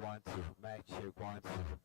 one, two. Mic check, one, two.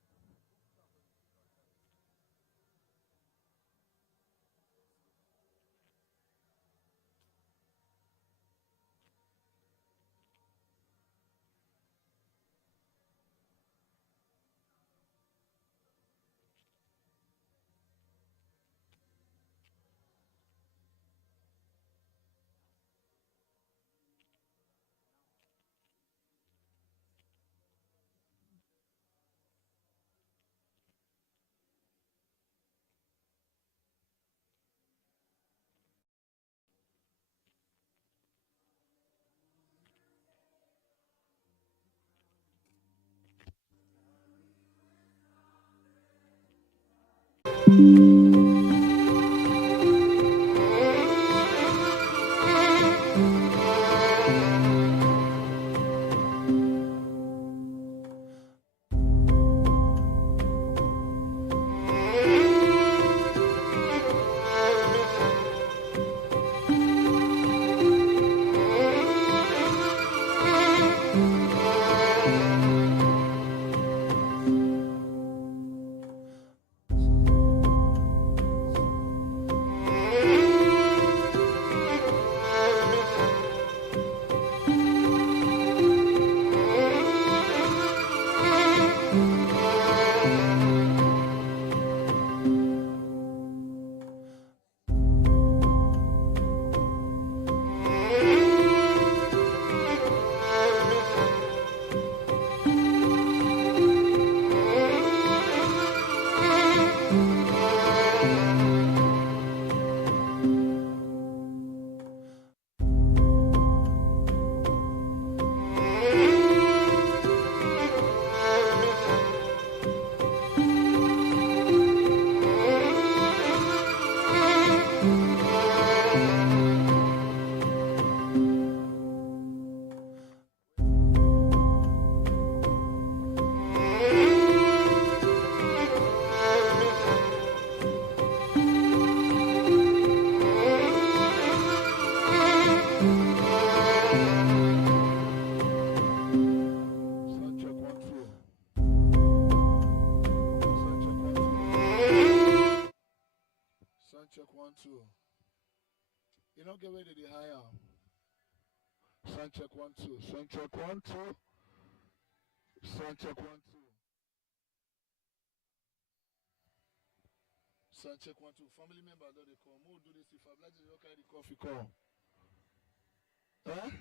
Check one, two. You don't get ready to higher. Sound check one, two. Sound check one, two. Sound check one, two. Sound check one, two. Family member, don't they call? More do this if I'm like you carry the coffee call. Huh?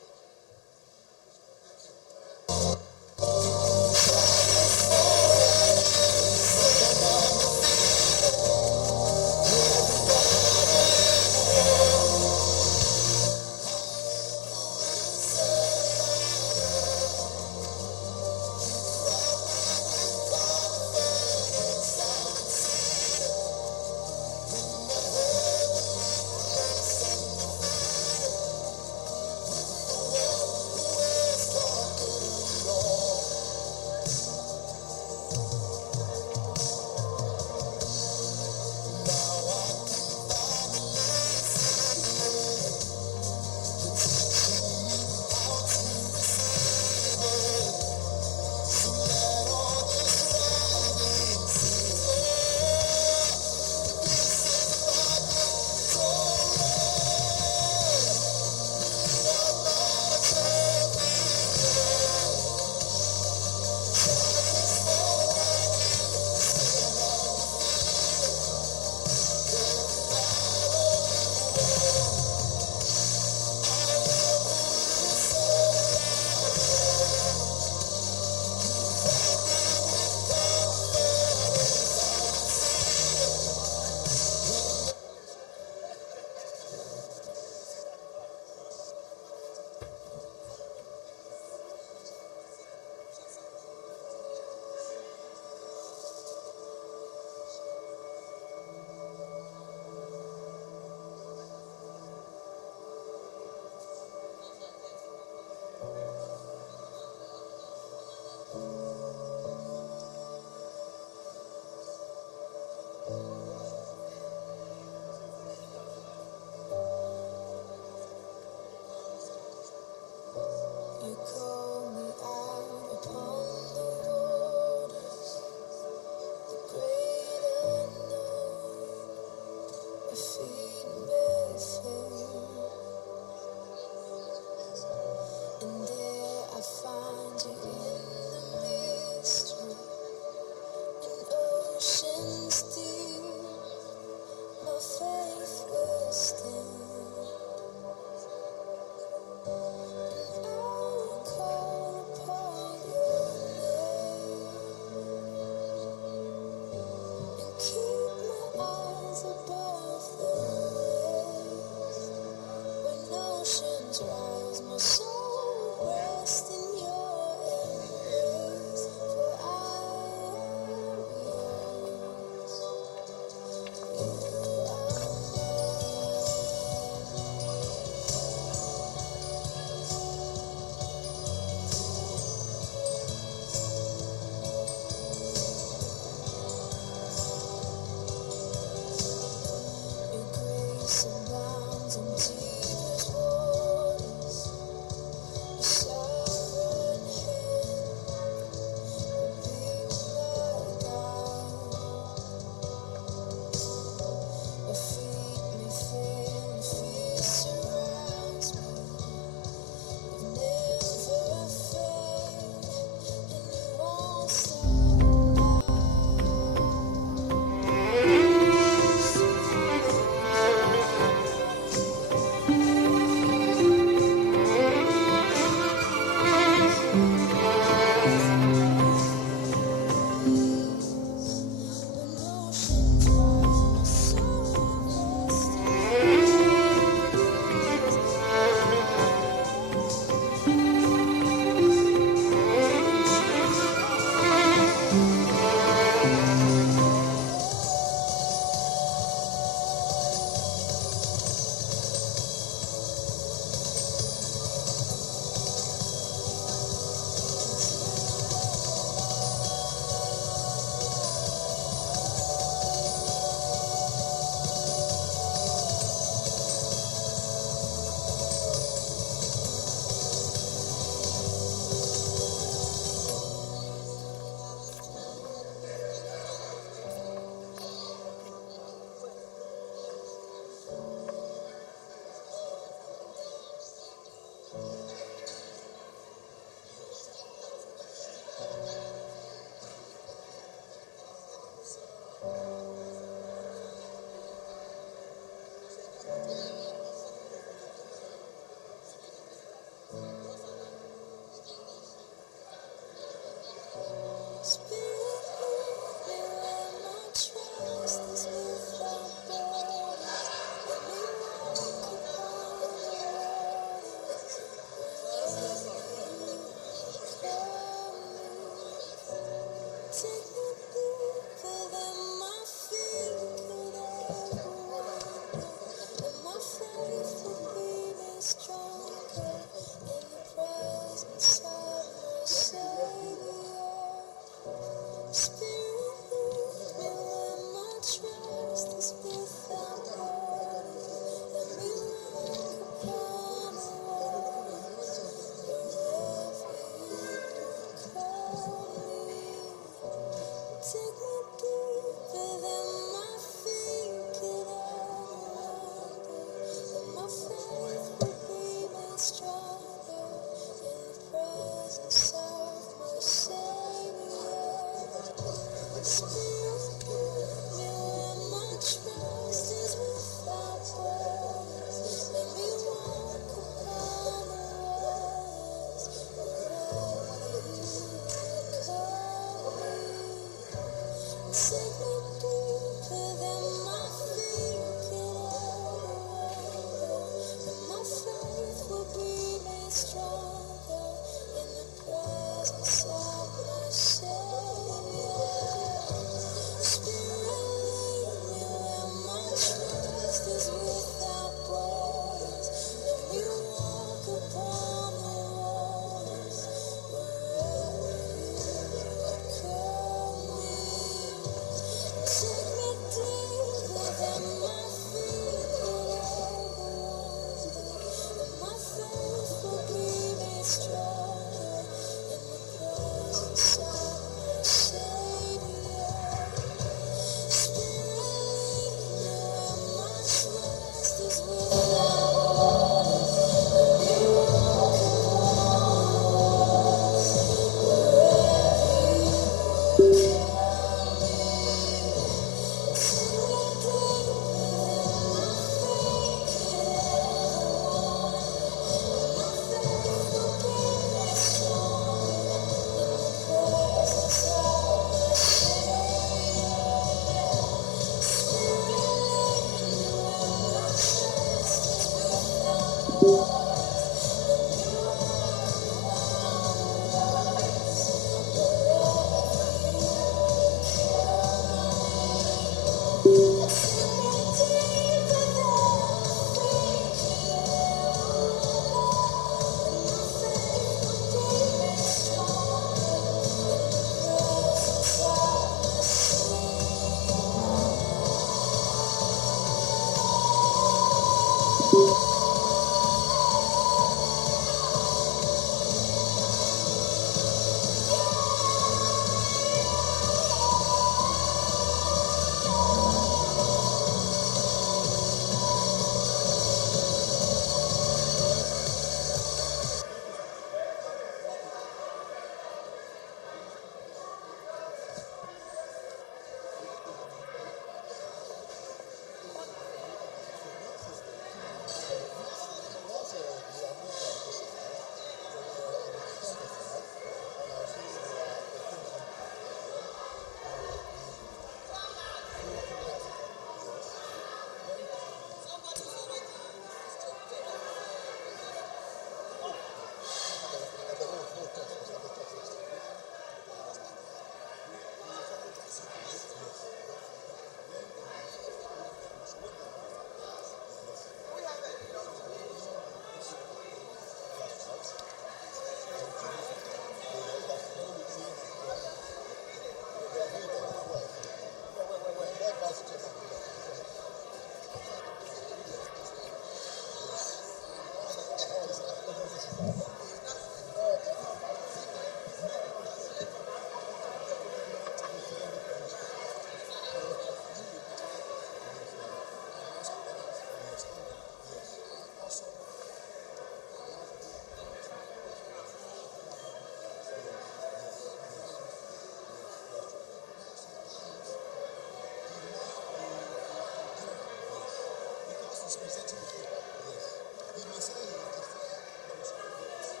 he's presenting with you. Yes. He may say he will defer to his evidence.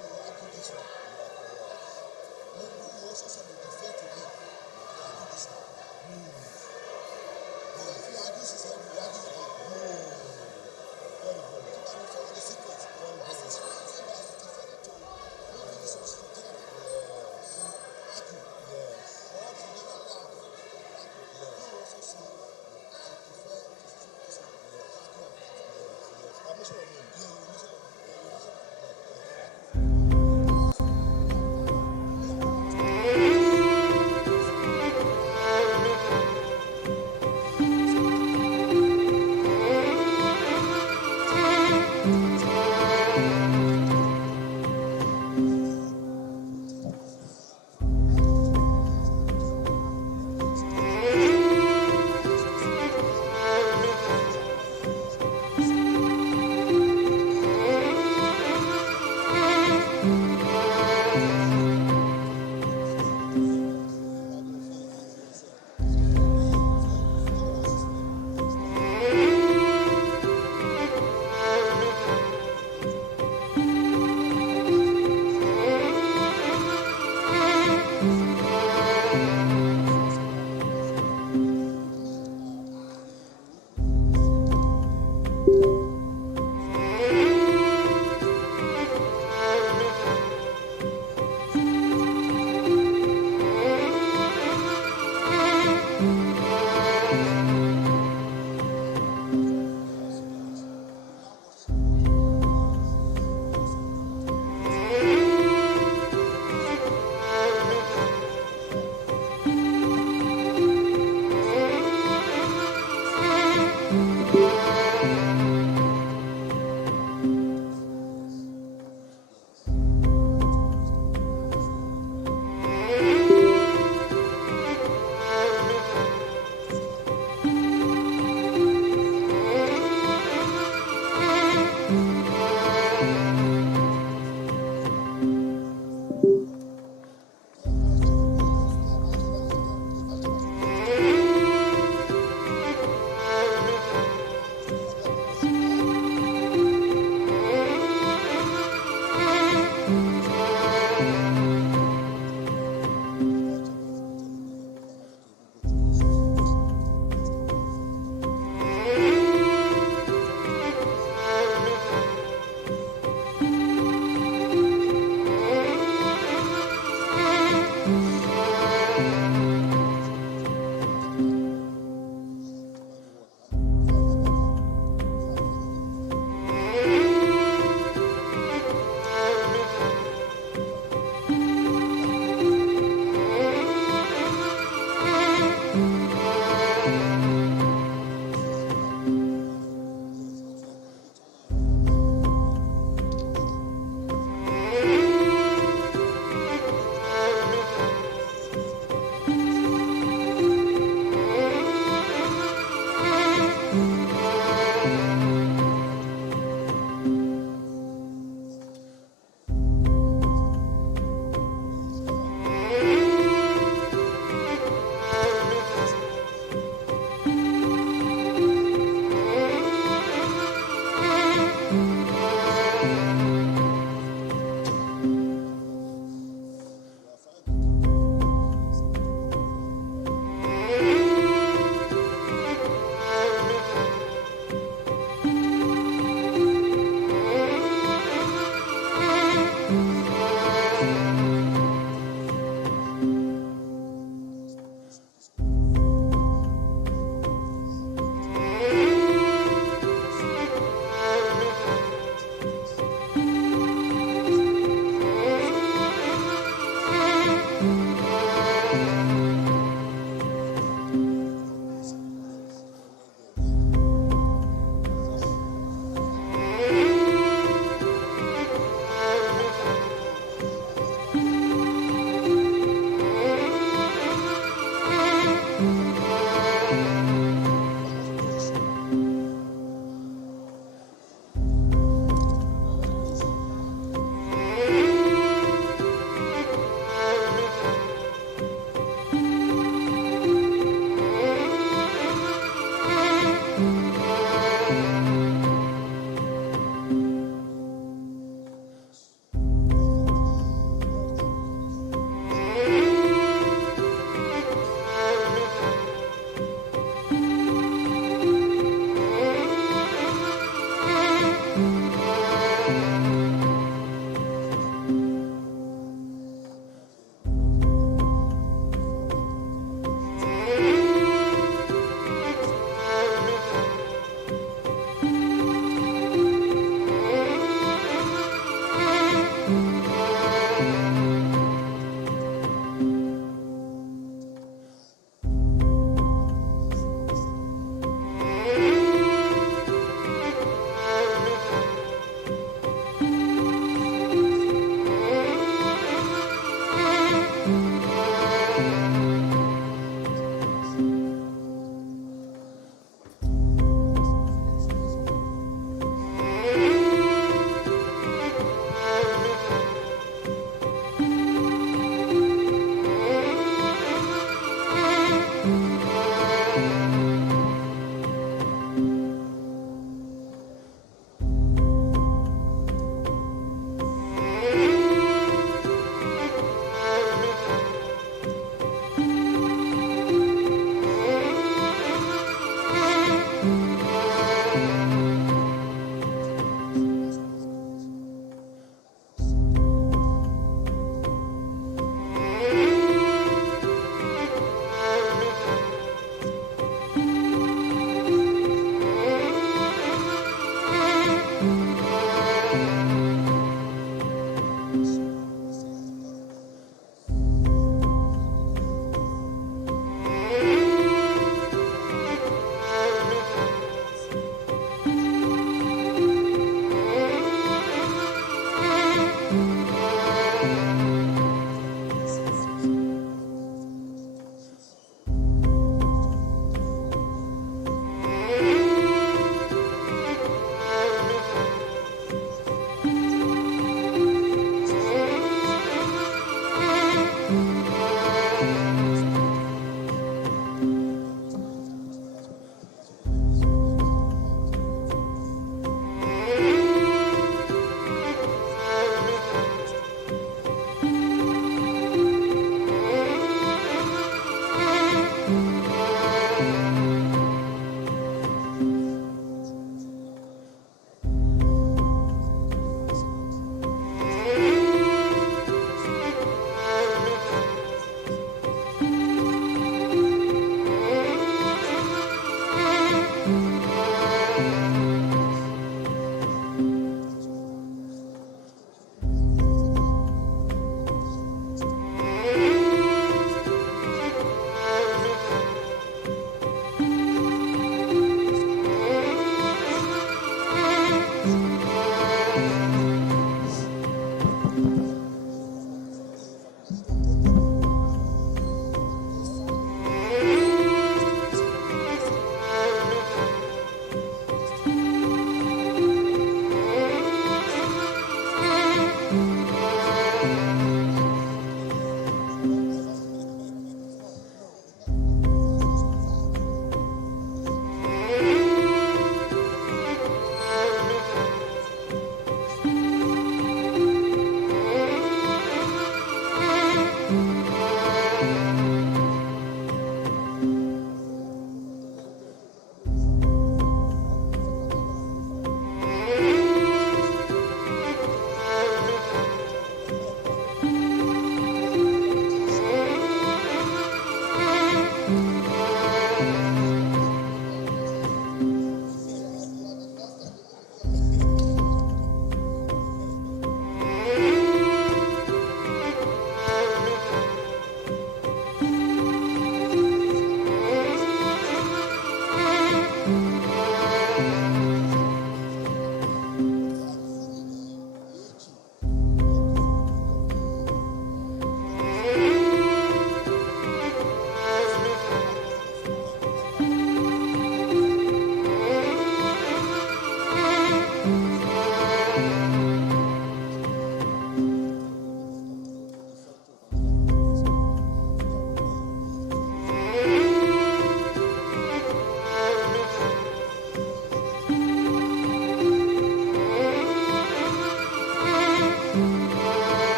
To argue this one. Maybe he also said he will defer to me. To argue this one. But if he argues his head, he will argue with him. Very good. So that we follow the secret. As his friend said that he's deferred to maybe the solicitor general. Argue. Yes. Or they never allow him to argue. He will also say, I prefer to speak this one.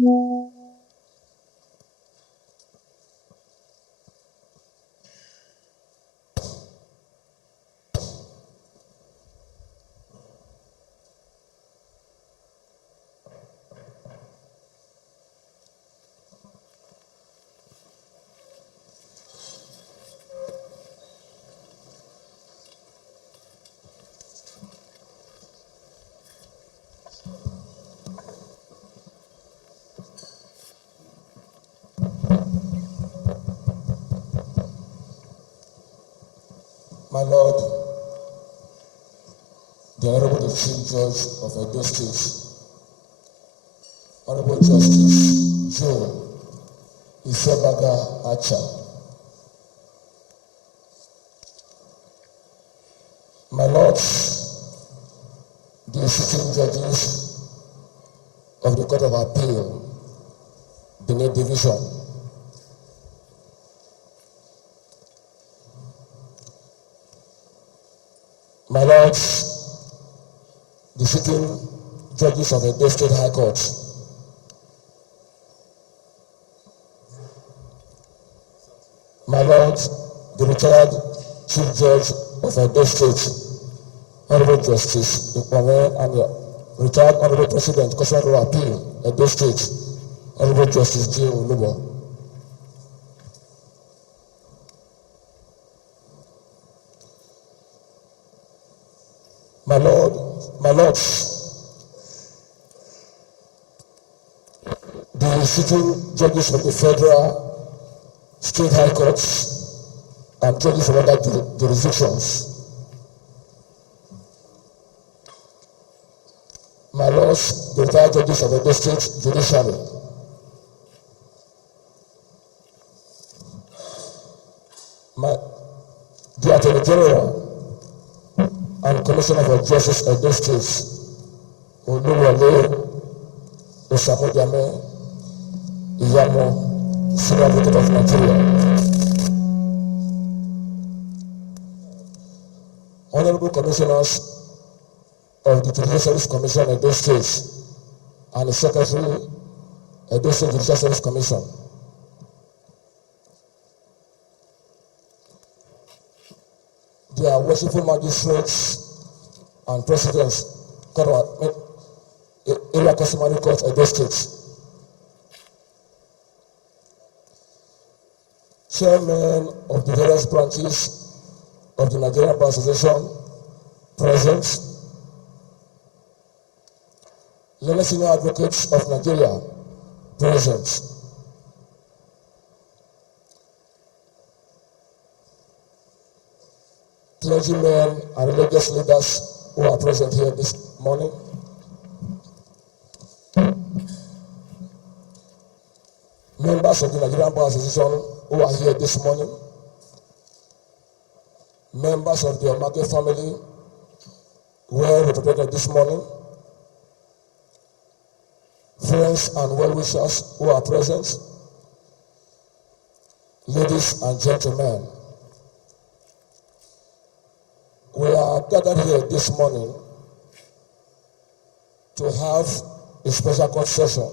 My Lord, the Honorable Chief Judge of Edo State, Honorable Justice Joe Isebaga Acha, my Lords, the sitting judges of the Court of Appeal, Benin Division, my Lords, the sitting judges of the State High Court, my Lord, the retired Chief Judge of Edo State, Honorable Justice Aimepomo and the retired Honorable President, Court of Appeal, Edo State, Honorable Justice J. Olubo. My Lord, my Lords, the sitting judges of the Federal, State High Courts, and judges of other jurisdictions, my Lords, the retired judges of the State Judiciary, the Attorney General and Commissioner for Justice of Edo State, Oluwole Osamojame Iyamo, Senior Advocate of Nigeria, Honorable Commissioners of the Judicial Service Commission Edo State and the Secretary Edo State Judicial Service Commission, their worshipful magistrates and presidents, area customary court Edo State, chairmen of the various branches of the Nigerian Bar Association present, learned senior advocates of Nigeria present, clergymen and religious leaders who are present here this morning, members of the Nigerian Bar Association who are here this morning, members of the Omage family who are represented this morning, friends and well-wishers who are present, ladies and gentlemen, we are gathered here this morning to have a special court session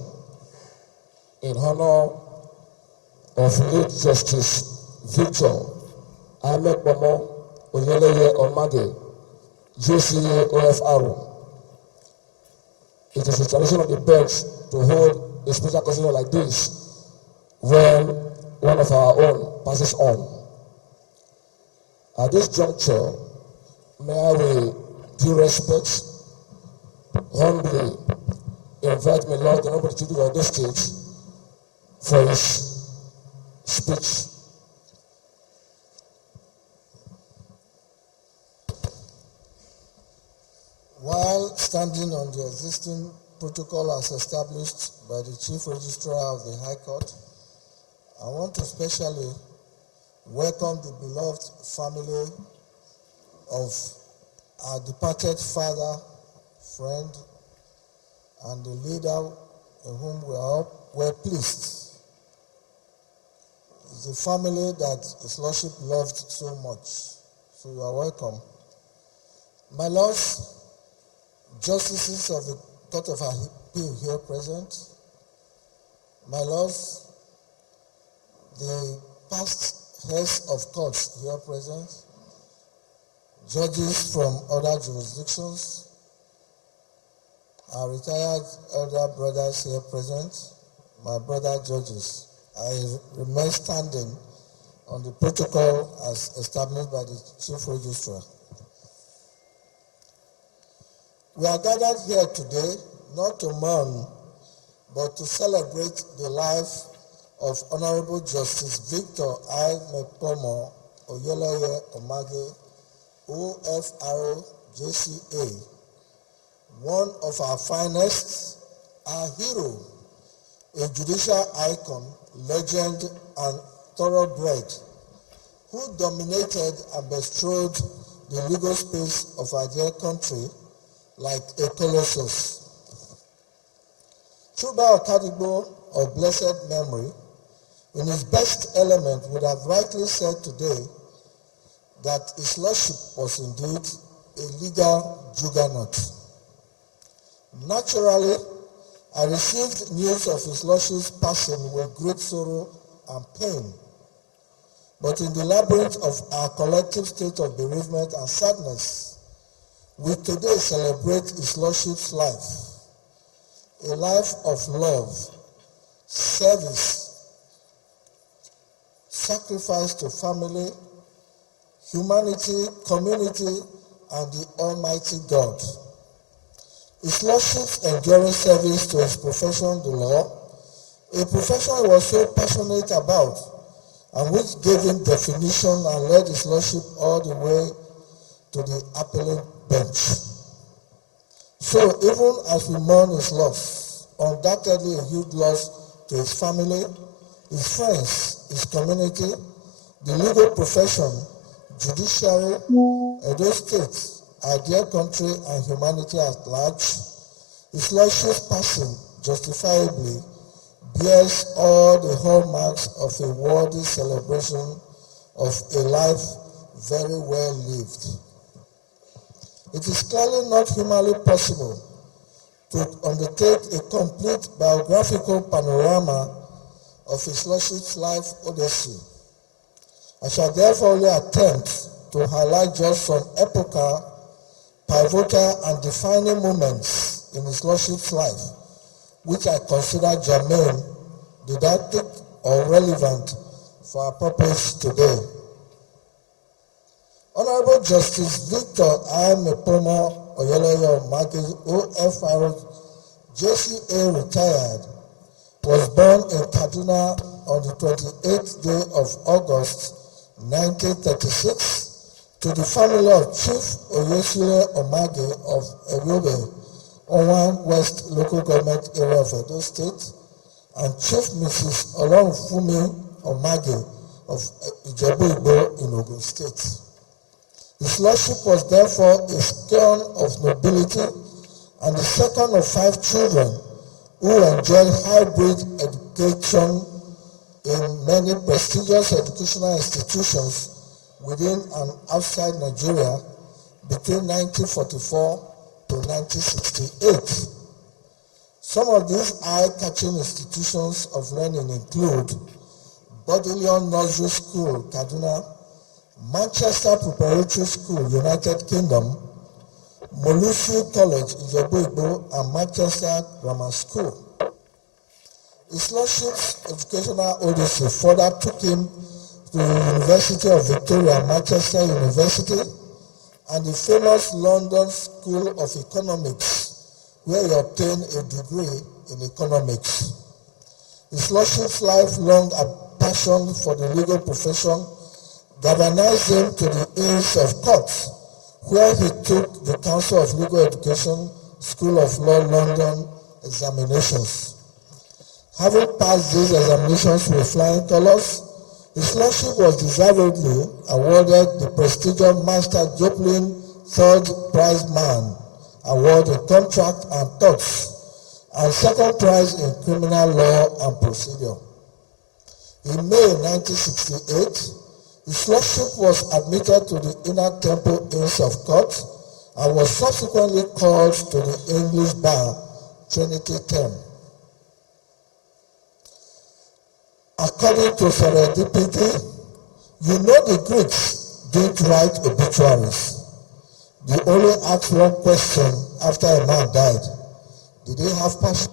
in honor of late Justice Victor Aimepomo Omage JCA OFR. It is the tradition of the bench to hold a special court session like this when one of our own passes on. At this juncture, may I with due respect humbly invite my Lord the Honorable Chief of this state for his speech. While standing on the existing protocol as established by the Chief Registrar of the High Court, I want to especially welcome the beloved family of our departed father, friend, and the leader in whom we are well pleased. It's a family that His Lordship loved so much. So you are welcome. My lords, justices of the Court of Appeal here present, My lords, the past heads of courts here present, judges from other jurisdictions, our retired elder brothers here present, my brother judges, I remain standing on the protocol as established by the Chief Registrar. We are gathered here today not to mourn, but to celebrate the life of Honorable Justice Victor Aimepomo Omage OFR JCA, one of our finest, our hero, a judicial icon, legend, and thoroughbred, who dominated and bestrode the legal space of our dear country like a colossus. Chuba Okadigbo, of blessed memory, in his best element would have rightly said today that his lordship was indeed a legal juggernaut. Naturally, I received news of his lordship's passing with great sorrow and pain. But in the labyrinth of our collective state of bereavement and sadness, we today celebrate his lordship's life, a life of love, service, sacrifice to family, humanity, community, and the Almighty God. His lordship's enduring service to his profession, the law, a profession he was so passionate about, and which gave him definition and led his lordship all the way to the appellate bench. So even as we mourn his loss, undoubtedly a huge loss to his family, his friends, his community, the legal profession, judiciary, Edo State, our dear country, and humanity at large, his lordship's passing justifiably bears all the hallmarks of a worthy celebration of a life very well lived. It is clearly not humanly possible to undertake a complete biographical panorama of his lordship's life odyssey. I shall therefore only attempt to highlight just some epochal, pivotal, and defining moments in his lordship's life, which I consider germane, didactic, or relevant for our purpose today. Honorable Justice Victor Aimepomo Omage OFR JCA retired, was born in Kaduna on the 28th day of August 1936 to the family of Chief Oyesile Omage of Ewobe, Owan West Local Government Area of Edo State, and Chief Mrs. Olorunfumi Omage of Ijebu-Igbo in Ogun State. His lordship was therefore a scion of nobility and the second of 5 children who enjoyed hybrid education in many prestigious educational institutions within and outside Nigeria between 1944 to 1968. Some of these eye-catching institutions of learning include Bodleian Nursery School, Kaduna, Manchester Preparatory School, United Kingdom, Molusi College, Ijebu-Igbo, and Manchester Grammar School. His lordship's educational odyssey further took him to the University of Victoria, Manchester University, and the famous London School of Economics, where he obtained a degree in economics. His lordship's lifelong passion for the legal profession galvanized him to the Inns of Court, where he took the Council of Legal Education School of Law London examinations. Having passed these examinations with flying colors, his lordship was deservedly awarded the prestigious Master Joplin Third Prize Man Award in Contract and Torts, and second prize in Criminal Law and Procedure. In May 1968, his lordship was admitted to the Inner Temple Inns of Court and was subsequently called to the English Bar, Trinity Term. According to serendipity, you know the Greeks didn't write obituaries. They only asked one question after a man died. Did they have passion?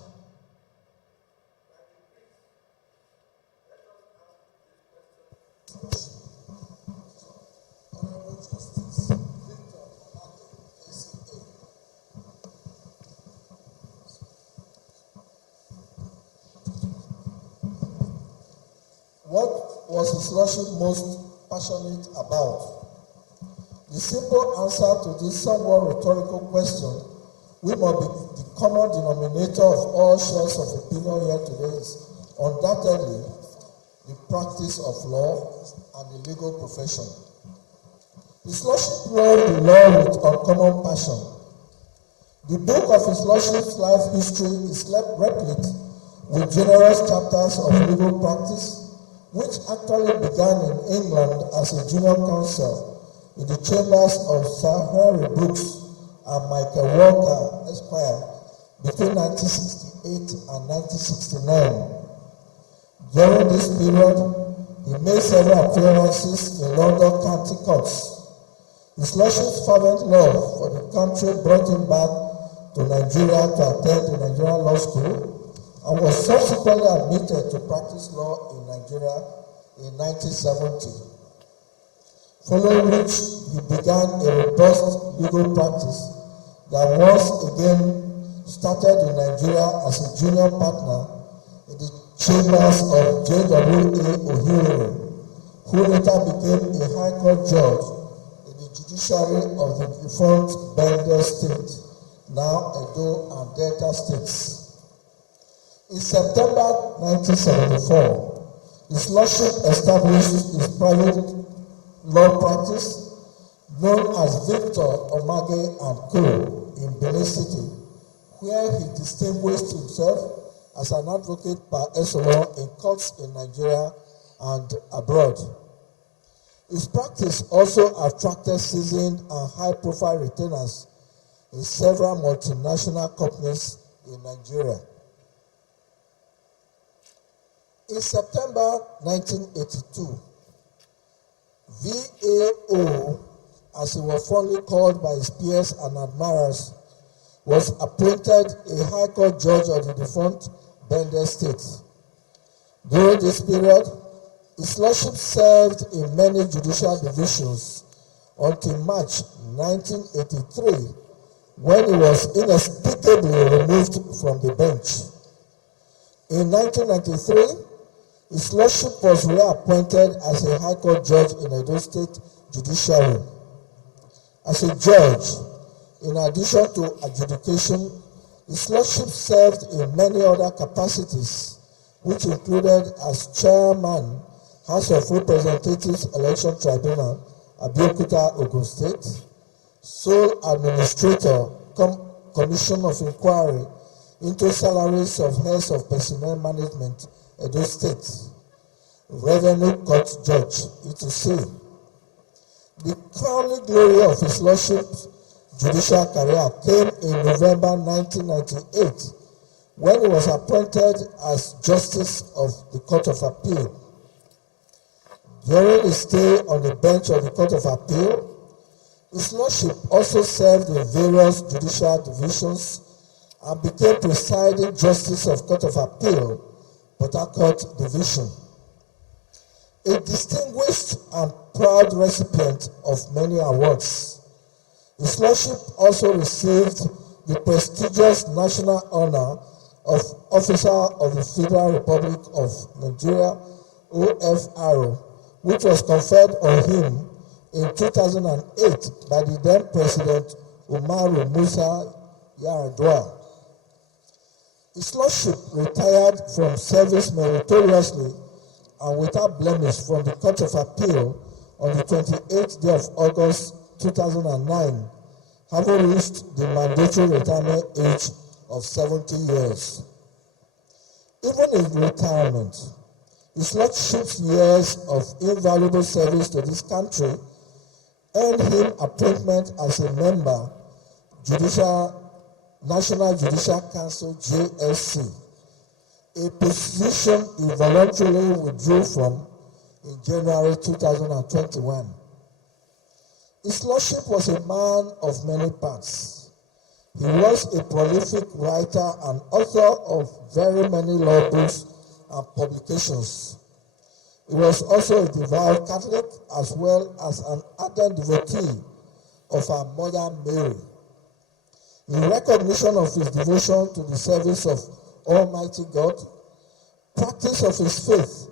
What was His Lordship most passionate about? The simple answer to this somewhat rhetorical question, which must be the common denominator of all shares of opinion here today, is undoubtedly the practice of law and the legal profession. His Lordship loved the law with uncommon passion. The book of His Lordship's life history is replete with generous chapters of legal practice, which actually began in England as a junior counsel in the chambers of Sir Henry Brooks and Michael Walker, Esquire, between 1968 and 1969. During this period, he made several appearances in London county courts. His Lordship's fervent love for the country brought him back to Nigeria to attend the Nigerian Law School, and was subsequently admitted to practice law in Nigeria in 1970. Following which, he began a robust legal practice that once again started in Nigeria as a junior partner in the chambers of J.W.A. Ohiere, who later became a High Court judge in the judiciary of the defunct Benin State, now Edo and Delta states. In September 1974, His Lordship established his private law practice known as Victor Omage & Co. in Benin City, where he distinguished himself as an advocate par excellence in courts in Nigeria and abroad. His practice also attracted seasoned and high-profile retainers in several multinational companies in Nigeria. In September 1982, VAO, as he was fondly called by his peers and admirers, was appointed a High Court judge of the defunct Benin State. During this period, His Lordship served in many judicial divisions until March 1983, when he was inexplicably removed from the bench. In 1993, His Lordship was reappointed as a High Court judge in Edo State Judiciary. As a judge, in addition to adjudication, His Lordship served in many other capacities, which included as chairman, House of Representatives Election Tribunal, Abeokuta, Ogun State, sole administrator, Commission of Inquiry into salaries of heads of personnel management, Edo State, Revenue Court Judge, etc. The crowning glory of His Lordship's judicial career came in November 1998, when he was appointed as Justice of the Court of Appeal. During his stay on the bench of the Court of Appeal, His Lordship also served in various judicial divisions and became presiding Justice of Court of Appeal, Port Harcourt Division. A distinguished and proud recipient of many awards, His Lordship also received the prestigious national honor of Officer of the Federal Republic of Nigeria, OFR, which was conferred on him in 2008 by the then President Umaru Musa Yar'Adua. His Lordship retired from service meritoriously and without blemish from the Court of Appeal on the 28th day of August 2009, having reached the mandatory retirement age of 70 years. Even in retirement, His Lordship's years of invaluable service to this country earned him appointment as a member, National Judicial Council, JSC, a position he voluntarily withdrew from in January 2021. His Lordship was a man of many parts. He was a prolific writer and author of very many law books and publications. He was also a devout Catholic as well as an ardent devotee of our Mother Mary. In recognition of his devotion to the service of Almighty God, practice of his faith,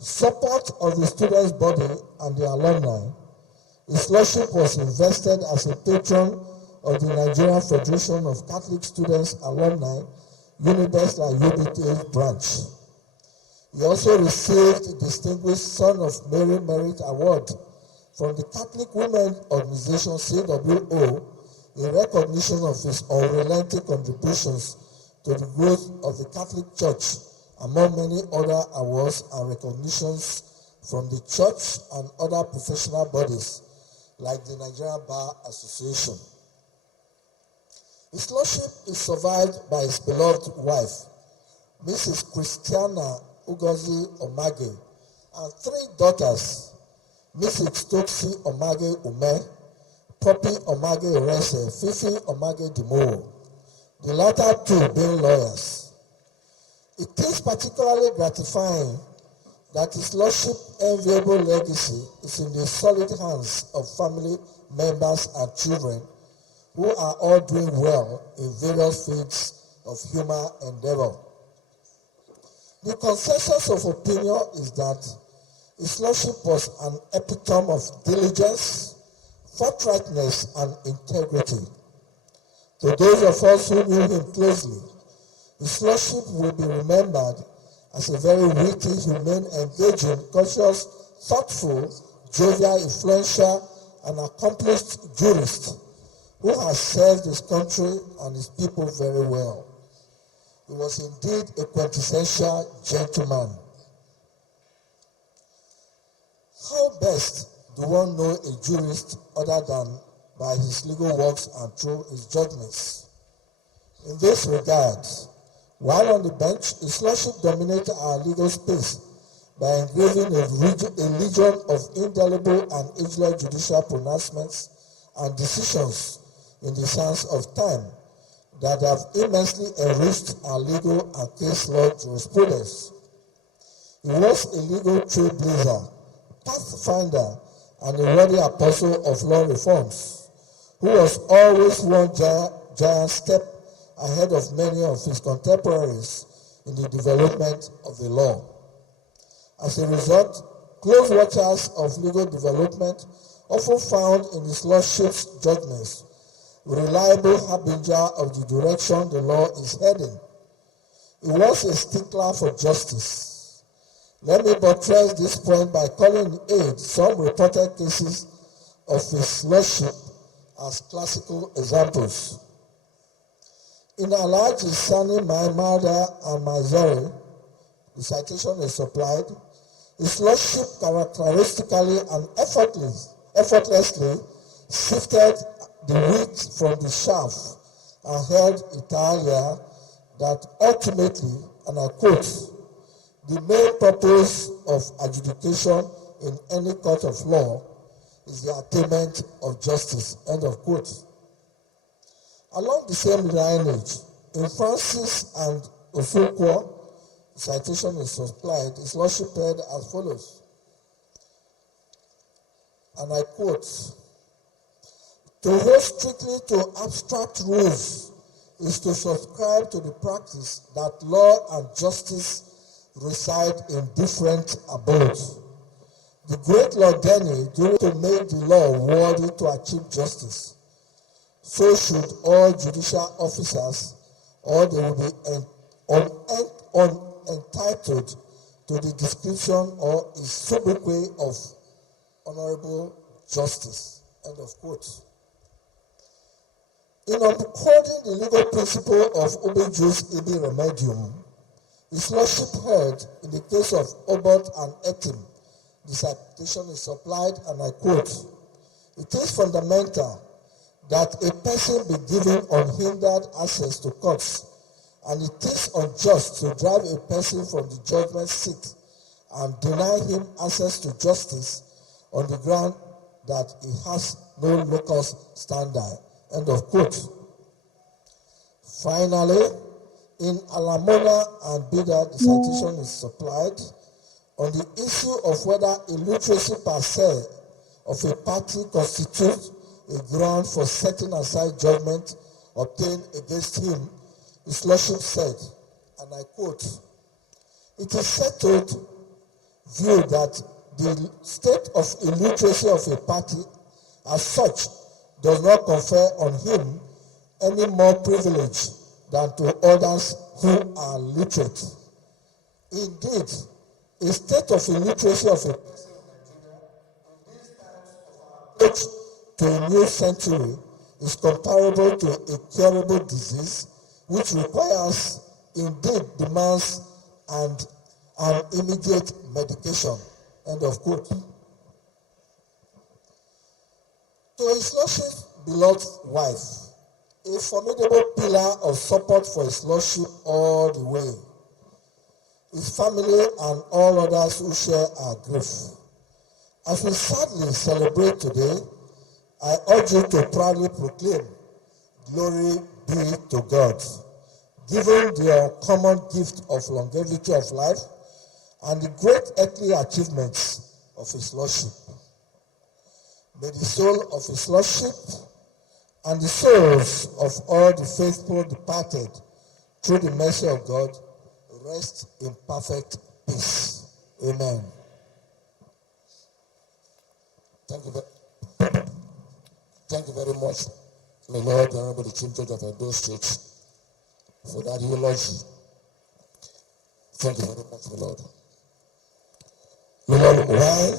support of the students' body and the alumni, His Lordship was invested as a patron of the Nigerian Federation of Catholic Students Alumni, Unibest and UBTA branch. He also received the Distinguished Son of Mary Merit Award from the Catholic Women Organization CWO in recognition of his unrelenting contributions to the growth of the Catholic Church, among many other awards and recognitions from the church and other professional bodies like the Nigerian Bar Association. His Lordship is survived by his beloved wife, Mrs. Christiana Ugozi Omage, and 3 daughters, Mrs. Stokesy Omage Ume, Poppy Omage Rese, Fifi Omage Dimo, the latter 2 being lawyers. It is particularly gratifying that His Lordship's enviable legacy is in the solid hands of family members and children who are all doing well in various fields of human endeavor. The consensus of opinion is that His Lordship was an epitome of diligence, forthrightness, and integrity. To those of us who knew him closely, His Lordship will be remembered as a very witty, humane, engaging, cautious, thoughtful, jovial, influential, and accomplished jurist who has served his country and his people very well. He was indeed a quintessential gentleman. How best do one know a jurist other than by his legal works and through his judgments? In this regard, while on the bench, His Lordship dominated our legal space by engraving a legion of indelible and ageless judicial pronouncements and decisions in the sands of time that have immensely enriched our legal and case law jurisprudence. He was a legal trailblazer, pathfinder, and a worthy apostle of law reforms, who was always one giant step ahead of many of his contemporaries in the development of the law. As a result, close watchers of legal development often found in His Lordship's judgments reliable harbinger of the direction the law is heading. He was a stickler for justice. Let me buttress this point by calling in aid some reported cases of His Lordship as classical examples. In Alhaji Sani Maimada and Maizori, the citation is supplied, His Lordship characteristically and effortlessly shifted the wheat from the chaff and held Italia that ultimately, and I quote, the main purpose of adjudication in any court of law is the attainment of justice, end of quote. Along the same lineage, in Francis and Osokwo, the citation is supplied, His Lordship read as follows, and I quote, to hold strictly to abstract rules is to subscribe to the practice that law and justice reside in different abodes. The great Lord Denny did to make the law worthy to achieve justice. So should all judicial officers, or they will be entitled to the description or a sobriquet of honorable justice. End of quote. In upholding the legal principle of ubi jus ibi remedium, His Lordship heard in the case of Obot and Etim, the citation is supplied, and I quote, it is fundamental that a person be given unhindered access to courts and it is unjust to drive a person from the judgment seat and deny him access to justice on the ground that he has no locus standi. End of quote. Finally, in Alamona and Bida, the citation is supplied on the issue of whether illiteracy per se of a party constitutes a ground for setting aside judgment obtained against him. His Lordship said, and I quote, "It is settled view that the state of illiteracy of a party as such does not confer on him any more privilege than to others who are literate. Indeed, a state of illiteracy of a person in these times of our approach to a new century is comparable to a curable disease which requires, indeed demands, and an immediate medication." End of quote. To His Lordship's beloved wife, a formidable pillar of support for His Lordship all the way, his family and all others who share our grief. As we sadly celebrate today, I urge you to proudly proclaim, "Glory be to God," given the uncommon gift of longevity of life and the great earthly achievements of His Lordship. May the soul of His Lordship and the souls of all the faithful departed through the mercy of God rest in perfect peace. Amen. Thank you very much, my Lord, the Honorable Chief Judge of Edo State, for that eulogy. Thank you very much, my Lord. My Lord, while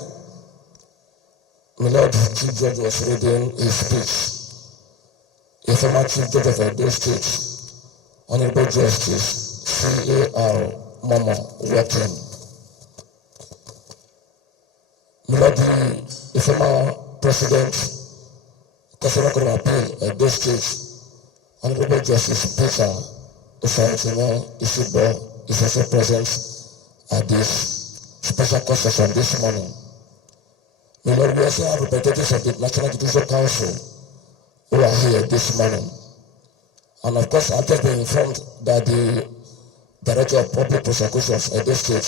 my Lord, the Chief Judge was reading his speech, a former Chief Judge of Edo State, Honorable Justice C.A.R. Mama walked in. My Lord, the former President, Customer Court of Appeal, Edo State, Honorable Justice Peter Ifeanyi Isibo is also present at this special court session this morning. My Lord, we also have representatives of the National Judicial Council who are here this morning. And of course, I've just been informed that the Director of Public Prosecutions at this state,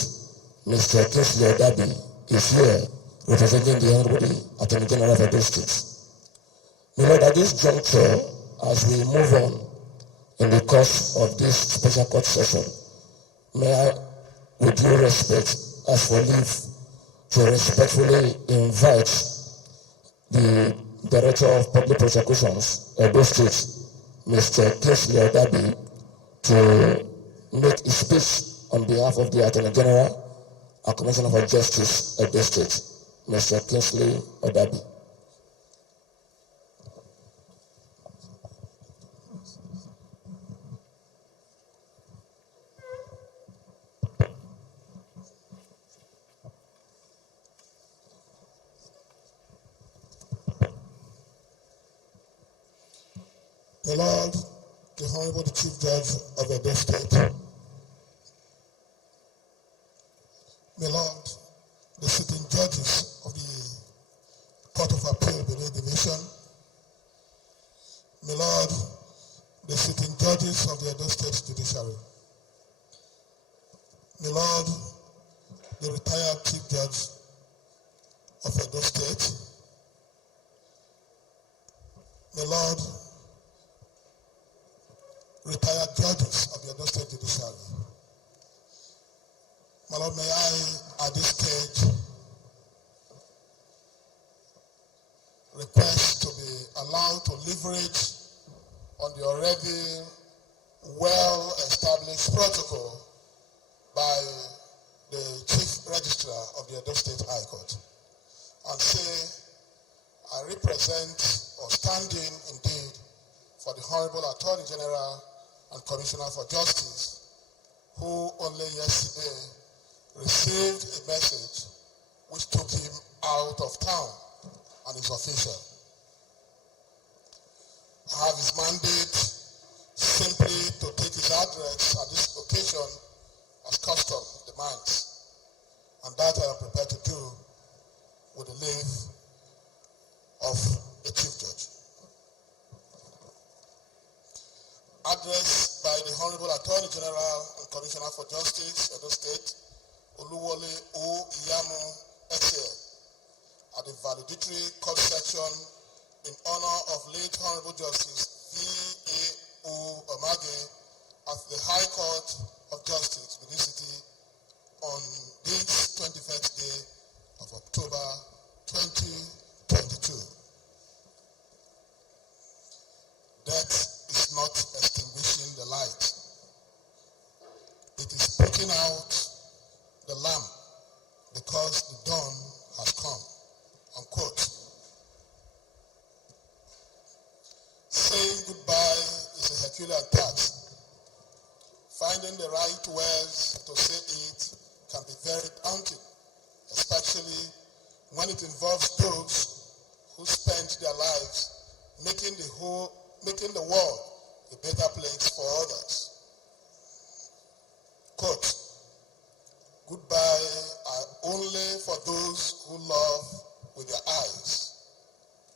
Mr. Kingsley Odabi, is here representing the Honorable Attorney General of Edo State. My Lord, at this juncture, as we move on in the course of this special court session, may I, with due respect, ask for leave to respectfully invite the Director of Public Prosecutions, Edo State, Mr. Kingsley Odabi, to make a speech on behalf of the Attorney General and Commissioner for Justice, Edo State, Mr. Kingsley Odabi. The Lord, the Honorable the Chief Judge of Edo State, my Lord, the sitting judges of the Court of Appeal, Benin Division, my Lord, the sitting judges of the Edo State Judiciary, my Lord, the retired Chief Judge of Edo State, my Lord, retired judges of the Edo State Judiciary. My Lord, may I, at this stage, request to be allowed to leverage on the already well-established protocol by the Chief Registrar of the Edo State High Court and say, I represent or stand in indeed for the Honorable Attorney General and Commissioner for Justice, who only yesterday received a message which took him out of town and is official. I have his mandate simply to take his address Commissioner for Justice, Edo State, Oluwole O. Iyamo Etienne, at the Valedictory Court Section in honor of late Honorable Justice V.A.O. Omage at the High Court of Justice, Benin City, on this 21st day of October 2022. Death is not extinguishing the light. It is putting out the lamp because the dawn has come. Unquote. Saying goodbye is a Herculean task. Finding the right words to say it can be very daunting, especially when it involves those who spent their lives making the world a better place for others. Quote, goodbye are only for those who love with their eyes,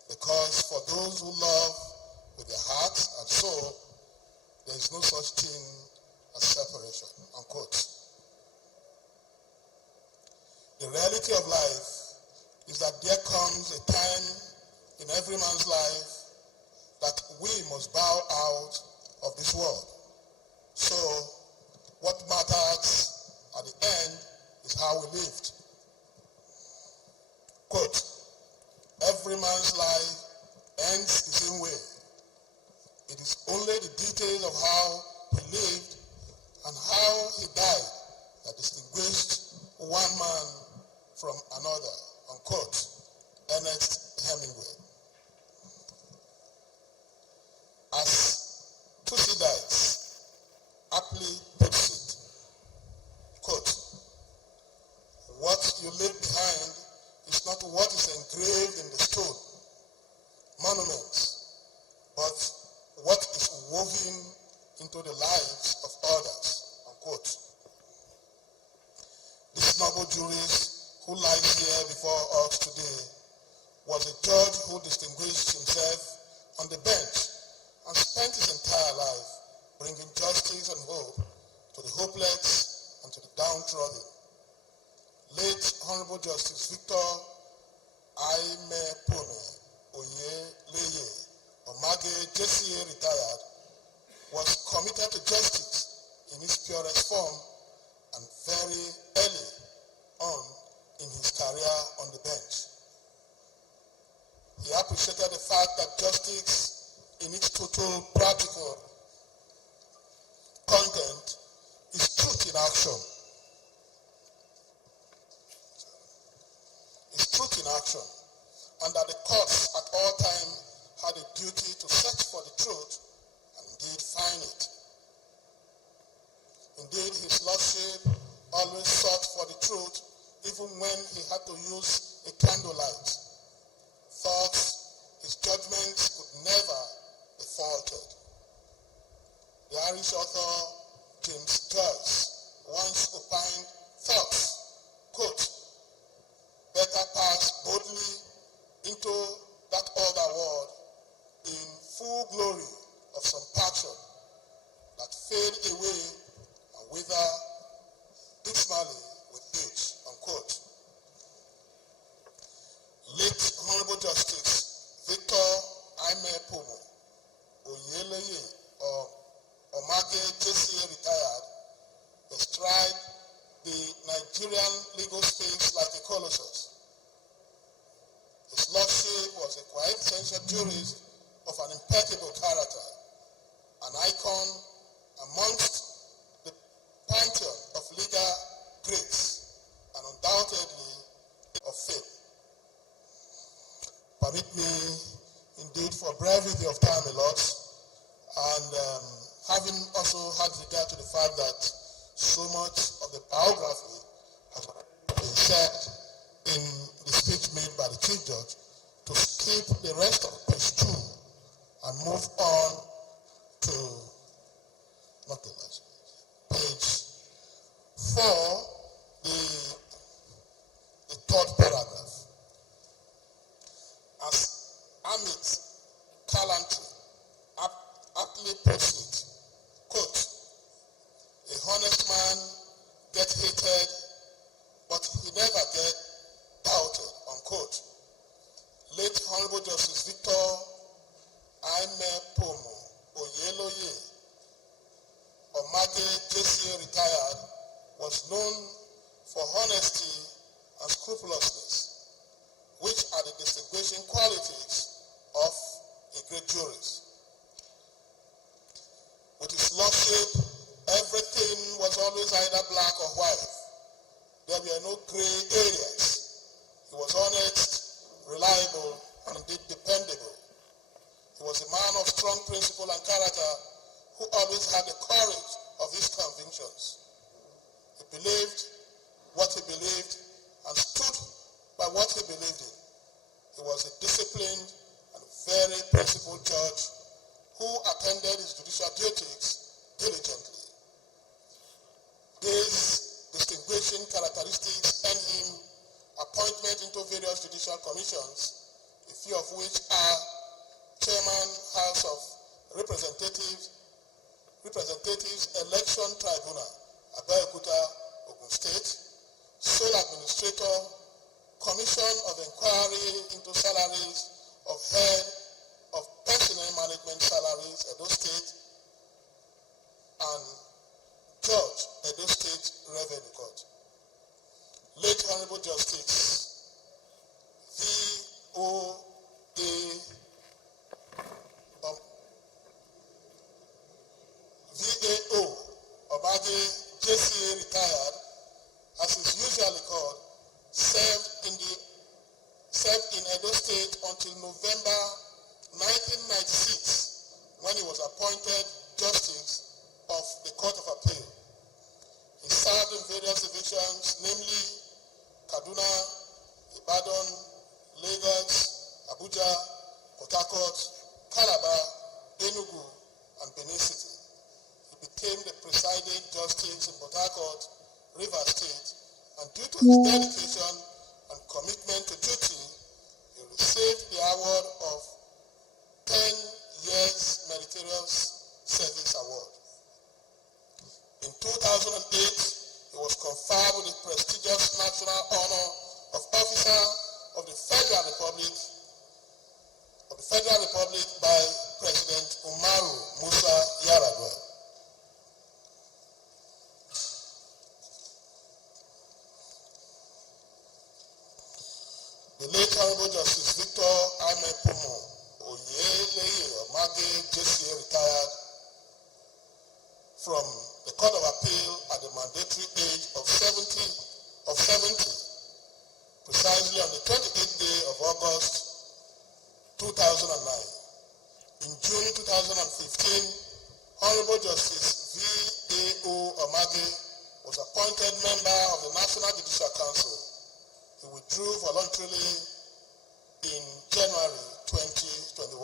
because for those who love with their hearts and soul, there is no such thing as separation, unquote. The reality of life is that there comes a time in every man's life that we must bow out of this world. So, what matters at the end is how we lived. Quote, every man's life ends the same way. It is only the details of how he lived and how he died that distinguished one man from another, unquote. Ernest Hemingway. As Thucydides aptly puts it, quote, what you leave behind is not what is engraved in the stone, monuments, but what is woven into the lives of others, unquote. This noble jurist who lies here before us today was a judge who distinguished himself on the bench and spent his entire life bringing justice and hope to the hopeless and to the downtrodden. Late Honorable Justice Victor Aimepomo Omage JCA retired, was committed to justice in its purest form and very early on in his career on the bench. He appreciated the fact that justice in its total practical content is truth in action. It's truth in action, and that the courts at all times had a duty to search for the truth and indeed find it. Indeed, his lordship always sought for the truth even when he had to use a candlelight. Thoughts, his judgments could never be faulted. The Irish author James Joyce once opined thoughts, quote, better pass boldly into that other world in full glory of some passion that fade away and wither dismally with age, unquote. Late Honorable Justice Victor Aimepomo Omage JCA retired, bestride the Nigerian legal space like a colossus. His lordship was a quintessential jurist of an impeccable character, an icon amongst the pantheon of legal greats, and undoubtedly of fame. Permit me, indeed, for brevity of time allotted, and having also had regard to the fact that so much of the biography has been said in the speech made by the Chief Judge, to skip the rest of page 2 and move on to, not the last page 4, the third paragraph. As Amit Kalantri aptly puts it, quote, a honest man JCA retired, was known for honesty and scrupulousness, which are the distinguishing qualities of a great jurist. With his lordship, everything was always either black or white. There were no gray areas. He was honest, reliable, and indeed dependable. He was a man of strong principle and character who always had the courage of his convictions. He believed what he believed and stood by what he believed in. He was a disciplined and very principled judge who attended his judicial duties diligently. These distinguishing characteristics earned him appointment into various judicial commissions, a few of which are Chairman House of Representatives Election Tribunal, Abeokuta, Ogun State, Sole Administrator, Commission of Inquiry into Salaries of Head of Personnel Management Salaries, Edo State, and Judge, Edo State Revenue Court. Late Honorable Justice VAO Omage JCA retired, as is usually called, served in Edo State until November 1996, when he was appointed Justice of the Court of Appeal. He served in various divisions, namely Kaduna, Ibadan, Lagos, Abuja, Port Harcourt, Calabar, Enugu, and Benin City. He became the presiding justice in Port Harcourt, Rivers State, and due to his dedication and commitment to duty, he received the award of 10 years Meritorious Service Award. In 2008, he was conferred with the prestigious national honor of Officer of the Federal Republic by President Umaru Musa Yar'Adua. The late Honorable Justice Victor Aimepomo Omage JCA retired from the Court of Appeal at the mandatory age of 70, precisely on the 28th day of August 2009. In June 2015, Honorable Justice VAO Omage was appointed member of the National Judicial Council. He withdrew voluntarily in January 2021.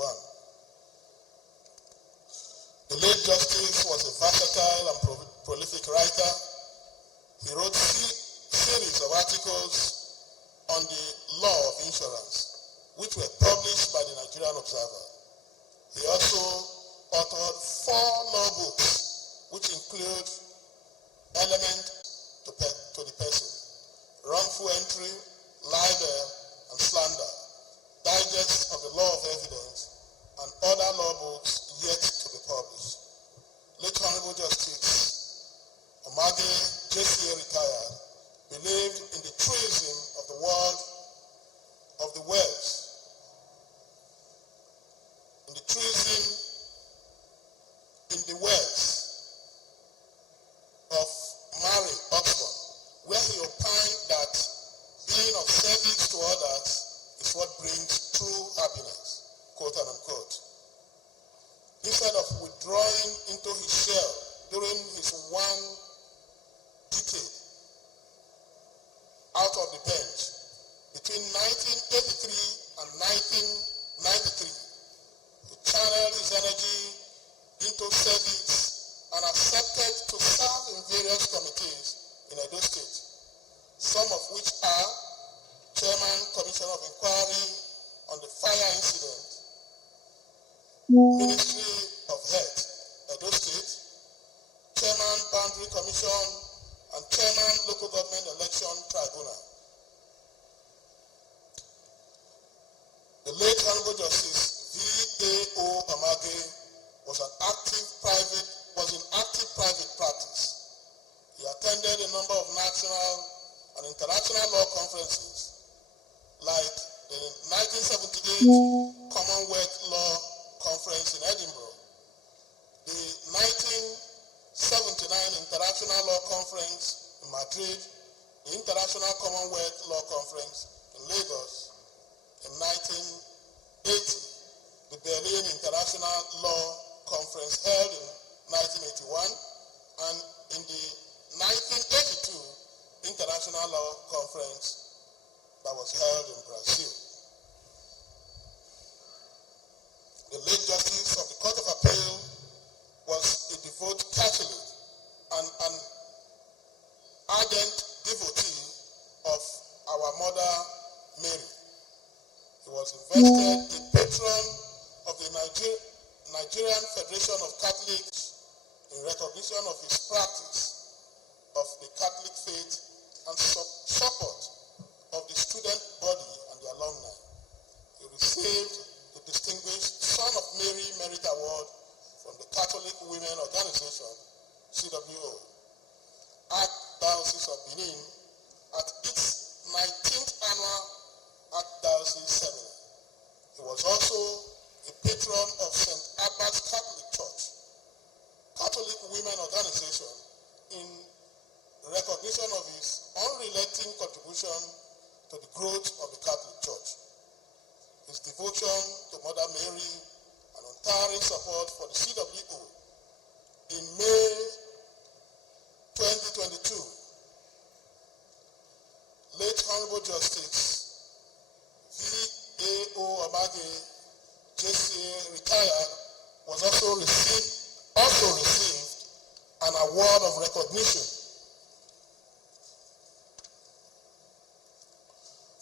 The late Justice was a versatile and prolific writer. He wrote a series of articles on the law of insurance, which were published by the Nigerian Observer. He also authored 4 law books, which include Element to the Person, Wrongful Entry, Libel, and Slander, Digest of the Law of Evidence, and other law books yet to be published. Late Honorable Justice Omage JCA retired, believed in the truism of the world of the words. In the truism in the words of Mary Oxford, where he opined that being of service to others is what brings true happiness, quote and unquote. Instead of withdrawing into his shell during his 1 decade out of the bench, between 1983 and 1993, he channeled his energy into service and accepted to serve in various committees in Edo State, some of which are Chairman Commission of Inquiry on the Fire Incident, Ministry of Health, Edo State, Chairman Boundary Commission, and Chairman Local Government Election Tribunal. The late Honorable Justice VAO Omage was in active private practice international law conferences like the 1978 Commonwealth Law Conference in Edinburgh, the 1979 International Law Conference in Madrid, the International Commonwealth Law Conference in Lagos, in 1980, the Berlin International Law Conference held in 1981, and in the 1982 International Law Conference that was held in Brazil. The late Justice of the Court of Appeal was a devout Catholic and an ardent devotee of our Mother Mary. He was invested a patron of the Nigerian Federation of Catholics in recognition of his practice of the Catholic faith and support of the student body and the alumni. He received the distinguished Son of Mary Merit Award from the Catholic Women Organization, CWO, Archdiocese of Benin, at its 19th annual Archdiocese Seminar. He was also a patron of St. Albert's Catholic Church, Catholic Women Organization, in recognition of his unrelenting contribution to the growth of the Catholic Church. His devotion to Mother Mary and untiring support for the CWO. In May 2022, late Honorable Justice Valedictory Omage JCA retired was also received an award of recognition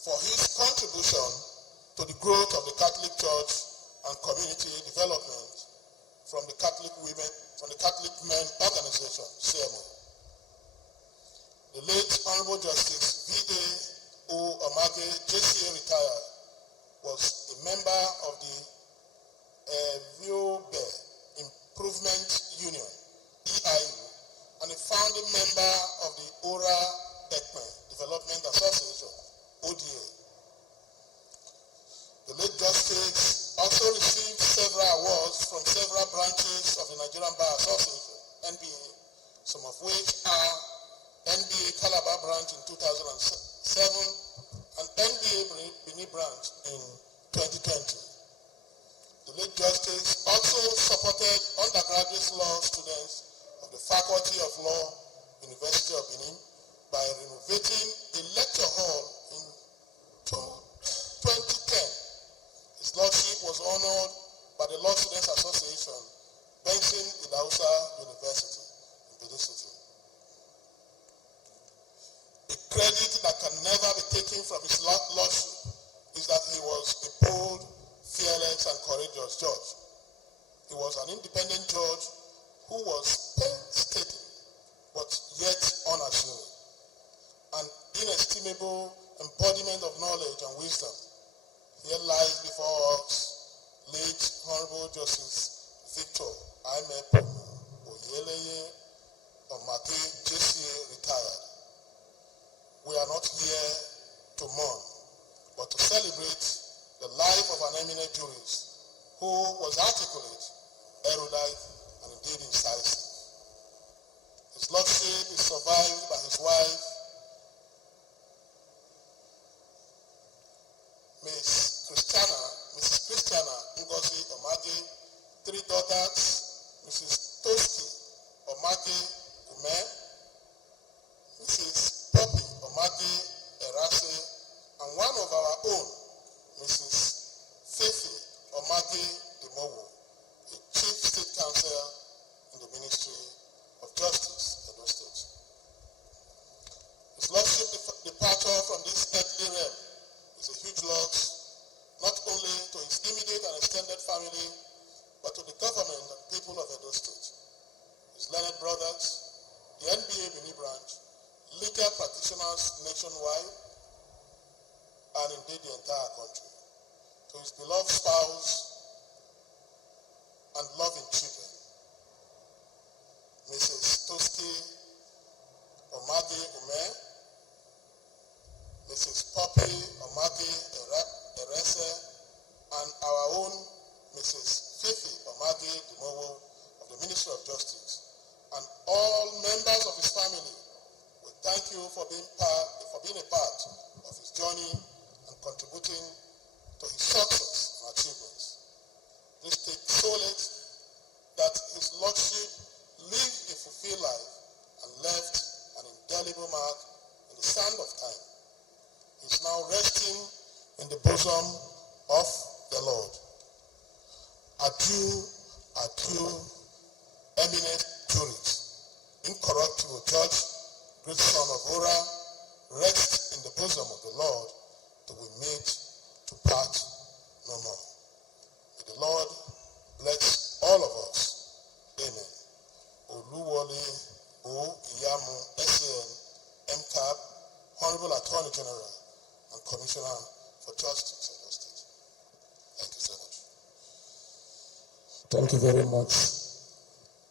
for his contribution to the growth of the Catholic Church and community development from the Catholic Men Organization, CMO. The late Honorable Justice Valedictory Omage JCA retired was a member of the Viobe Improvement Union, EIU, and a founding member of the Ora Ekme Development Association, ODA. The late Justice also received several awards from several branches of the Nigerian Bar Association, NBA, some of which are NBA Calabar branch in 2007 and NBA Benin branch in 2020. The late Justice also supported undergraduate law students of the Faculty of Law, University of Benin, by renovating a lecture hall in 2010. His lordship was honored by the Law Students Association, Benson Idausa University in Benin City. A credit that can never be taken from his lordship is that he was a bold, fearless, and courageous judge. He was an independent judge who was painstaking, but yet unassuming. An inestimable embodiment of knowledge and wisdom. Here lies before us late Honorable Justice Victor Aimepomo Omage JCA retired. We are not here to mourn, but to celebrate the life of an eminent jurist who was articulate, erudite, and indeed incisive. His lordship is survived by his wife, Mrs. Christiana Ngozi Omage, three daughters, Mrs. Toski Omage Ume, Mrs. Poppy Omage Erase, and one of our own, Mrs. Fefe Omage Demowo, a Chief State Counsel in the Ministry of Justice, Edo State. His Lordship departure from this earthly realm is a huge loss, not only to his immediate and extended family, but to the government and people of Edo State. His learned brothers, the NBA Benin branch, legal practitioners nationwide, and indeed the entire country. To his beloved spouse and loving children, Mrs. Toski Omage Ume, you for being a part of his journey and contributing to his success and achievements. This takes solace that his lordship lived a fulfilled life and left an indelible mark in the sand of time. He is now resting in the bosom of the Lord. Adieu, adieu, eminent curate, incorruptible judge, great son of Ora, rest in the bosom of the Lord till we meet to part no more. May the Lord bless all of us. Amen. Oluwole O Iyamu SAN MCAB, Honorable Attorney General and Commissioner for Justice in the state. Thank you so much. Thank you very much,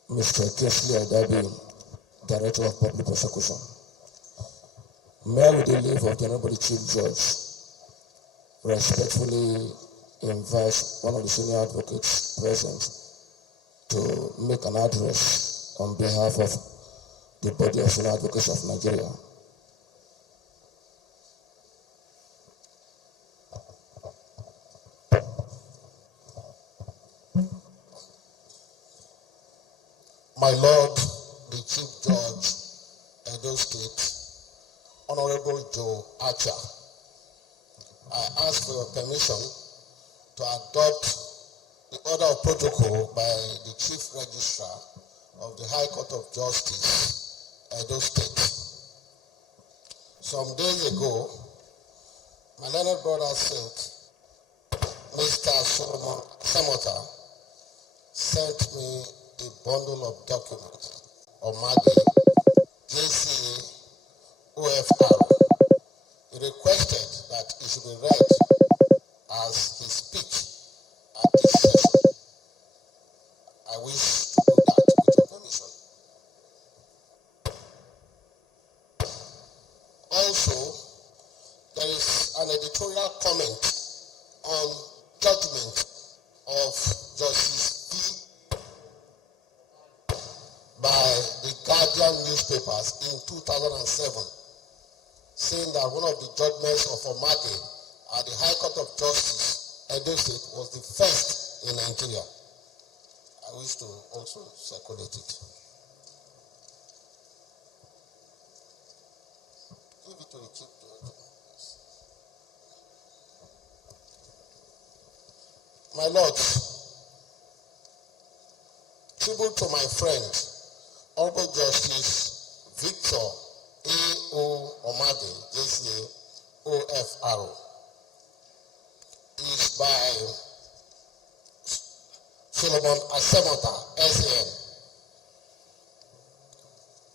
Mr. Kesley Adabi, Director of Public Prosecution. May I, with the leave of the Honorable Chief Judge, respectfully invite one of the senior advocates present to make an address on behalf of the body of senior advocates of Nigeria. My Lord, the Chief Judge, Edo State, Honorable Joe Archer, I ask for your permission to adopt the order of protocol by the Chief Registrar of the High Court of Justice, Edo State. Some days ago, my learned brother sent, Mr. Solomon Samota sent me a bundle of documents, Omage JCA, OFR. He requested that it should be read as his speech at this session. I wish to do that with your permission. Also, there is an editorial comment on judgment of Justice by the Guardian newspapers in 2007, saying that one of the judgments of Omage at the High Court of Justice, Edo State, was the first in Nigeria. I wish to also circulate it. Give it to the Chief Judge. My Lords, tribute to my friend, Honorable Justice Victor A.O. Omage JCA, OFR, is by Solomon Asemota SAN.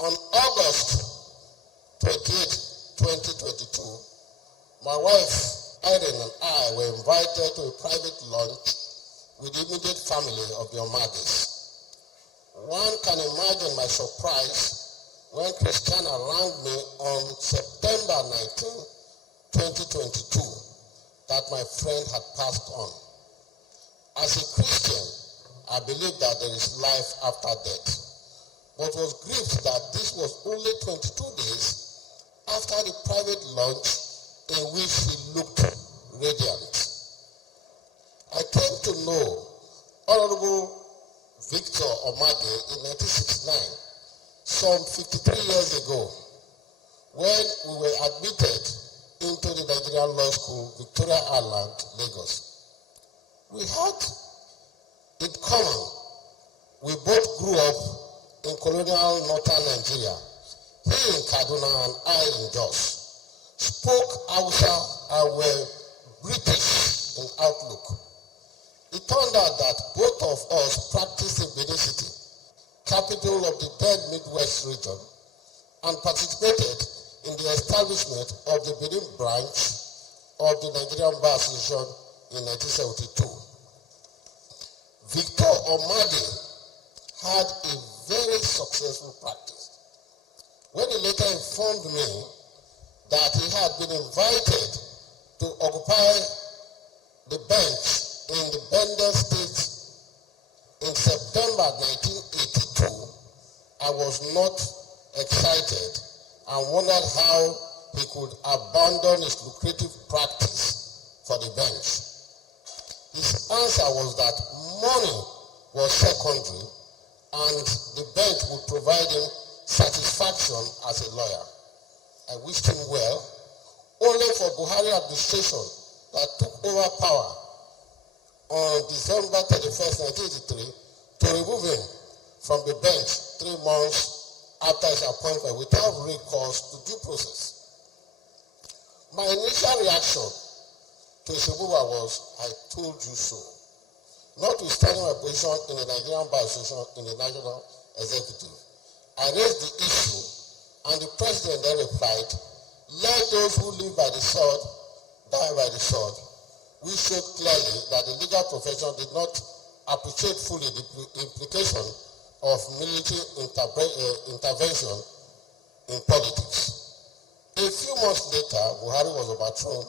On August 28, 2022, my wife Irene and I were invited to a private lunch with the immediate family of the Omages. One can imagine my surprise when Christiana rang me on September 19, 2022, that my friend had passed on. As a Christian, I believe that there is life after death, but was grieved that this was only 22 days after the private lunch in which he looked radiant. I came to know Honorable Victor Omage in 1969, some 53 years ago, when we were admitted into the Nigerian Law School, Victoria Island, Lagos. We had in common, we both grew up in colonial northern Nigeria, he in Kaduna and I in Jos, spoke Hausa and were British in outlook. It turned out that both of us practiced in Benin City, capital of the then Midwest region, and participated in the establishment of the Benin branch of the Nigerian Bar Association in 1972. Victor Omage had a very successful practice. When he later informed me that he had been invited to occupy the bench in the Benin State in September 1982, I was not excited and wondered how he could abandon his lucrative practice for the bench. His answer was that money was secondary and the bench would provide him satisfaction as a lawyer. I wished him well, only for Buhari administration that took over power on December 31st, 1983 to remove him from the bench 3 months after his appointment without recourse to due process. My initial reaction to his removal was, I told you so. Notwithstanding my position in the Nigerian Bar Association in the National Executive, I raised the issue and the President then replied, let those who live by the sword die by the sword. We showed clearly that the legal profession did not appreciate fully the implication of military intervention in politics. A few months later, Buhari was overthrown,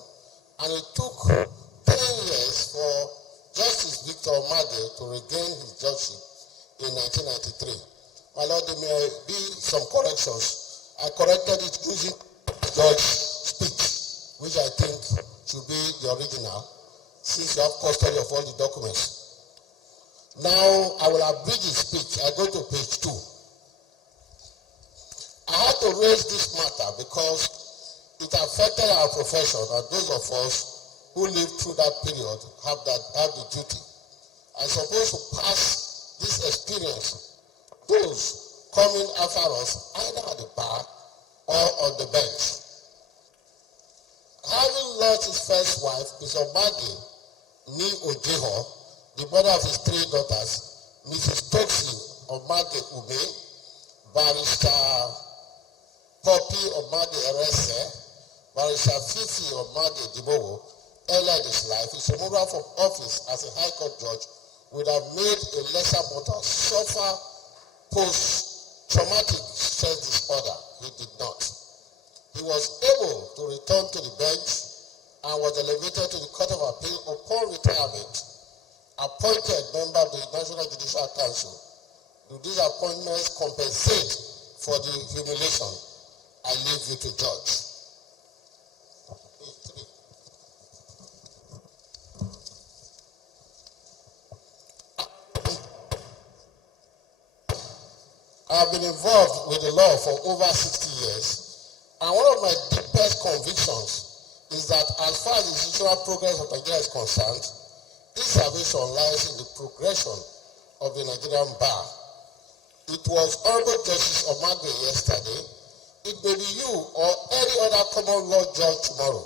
and it took 10 years for Justice Victor Omage to regain his judgeship in 1993. My Lord, there may be some corrections. I corrected it using Judge's speech, which I think should be the original, since you have custody of all the documents. Now, I will abridge his speech. I go to page 2. I had to raise this matter because it affected our profession, and those of us who lived through that period have the duty. I'm supposed to pass this experience those coming after us, either at the bar or on the bench. Having lost his first wife, Mr. Omage Ni Ojeho, the mother of his 3 daughters, Mrs. Toxi Omage Ube, Barrister Poppy Omage Erese, Barrister Fifi Omage Dibowo, earlier in his life, his removal from office as a High Court judge would have made a lesser mortal suffer post-traumatic stress disorder. He did not. He was able to return to the bench and was elevated to the Court of Appeal upon retirement, appointed member of the National Judicial Council. Do these appointments compensate for the humiliation? I leave you to judge. I have been involved with the law for over 60 years, and one of my deepest convictions is that as far as the institutional progress of Nigeria is concerned, this salvation lies in the progression of the Nigerian bar. It was Honorable Justice Omage yesterday. It may be you or any other common law judge tomorrow.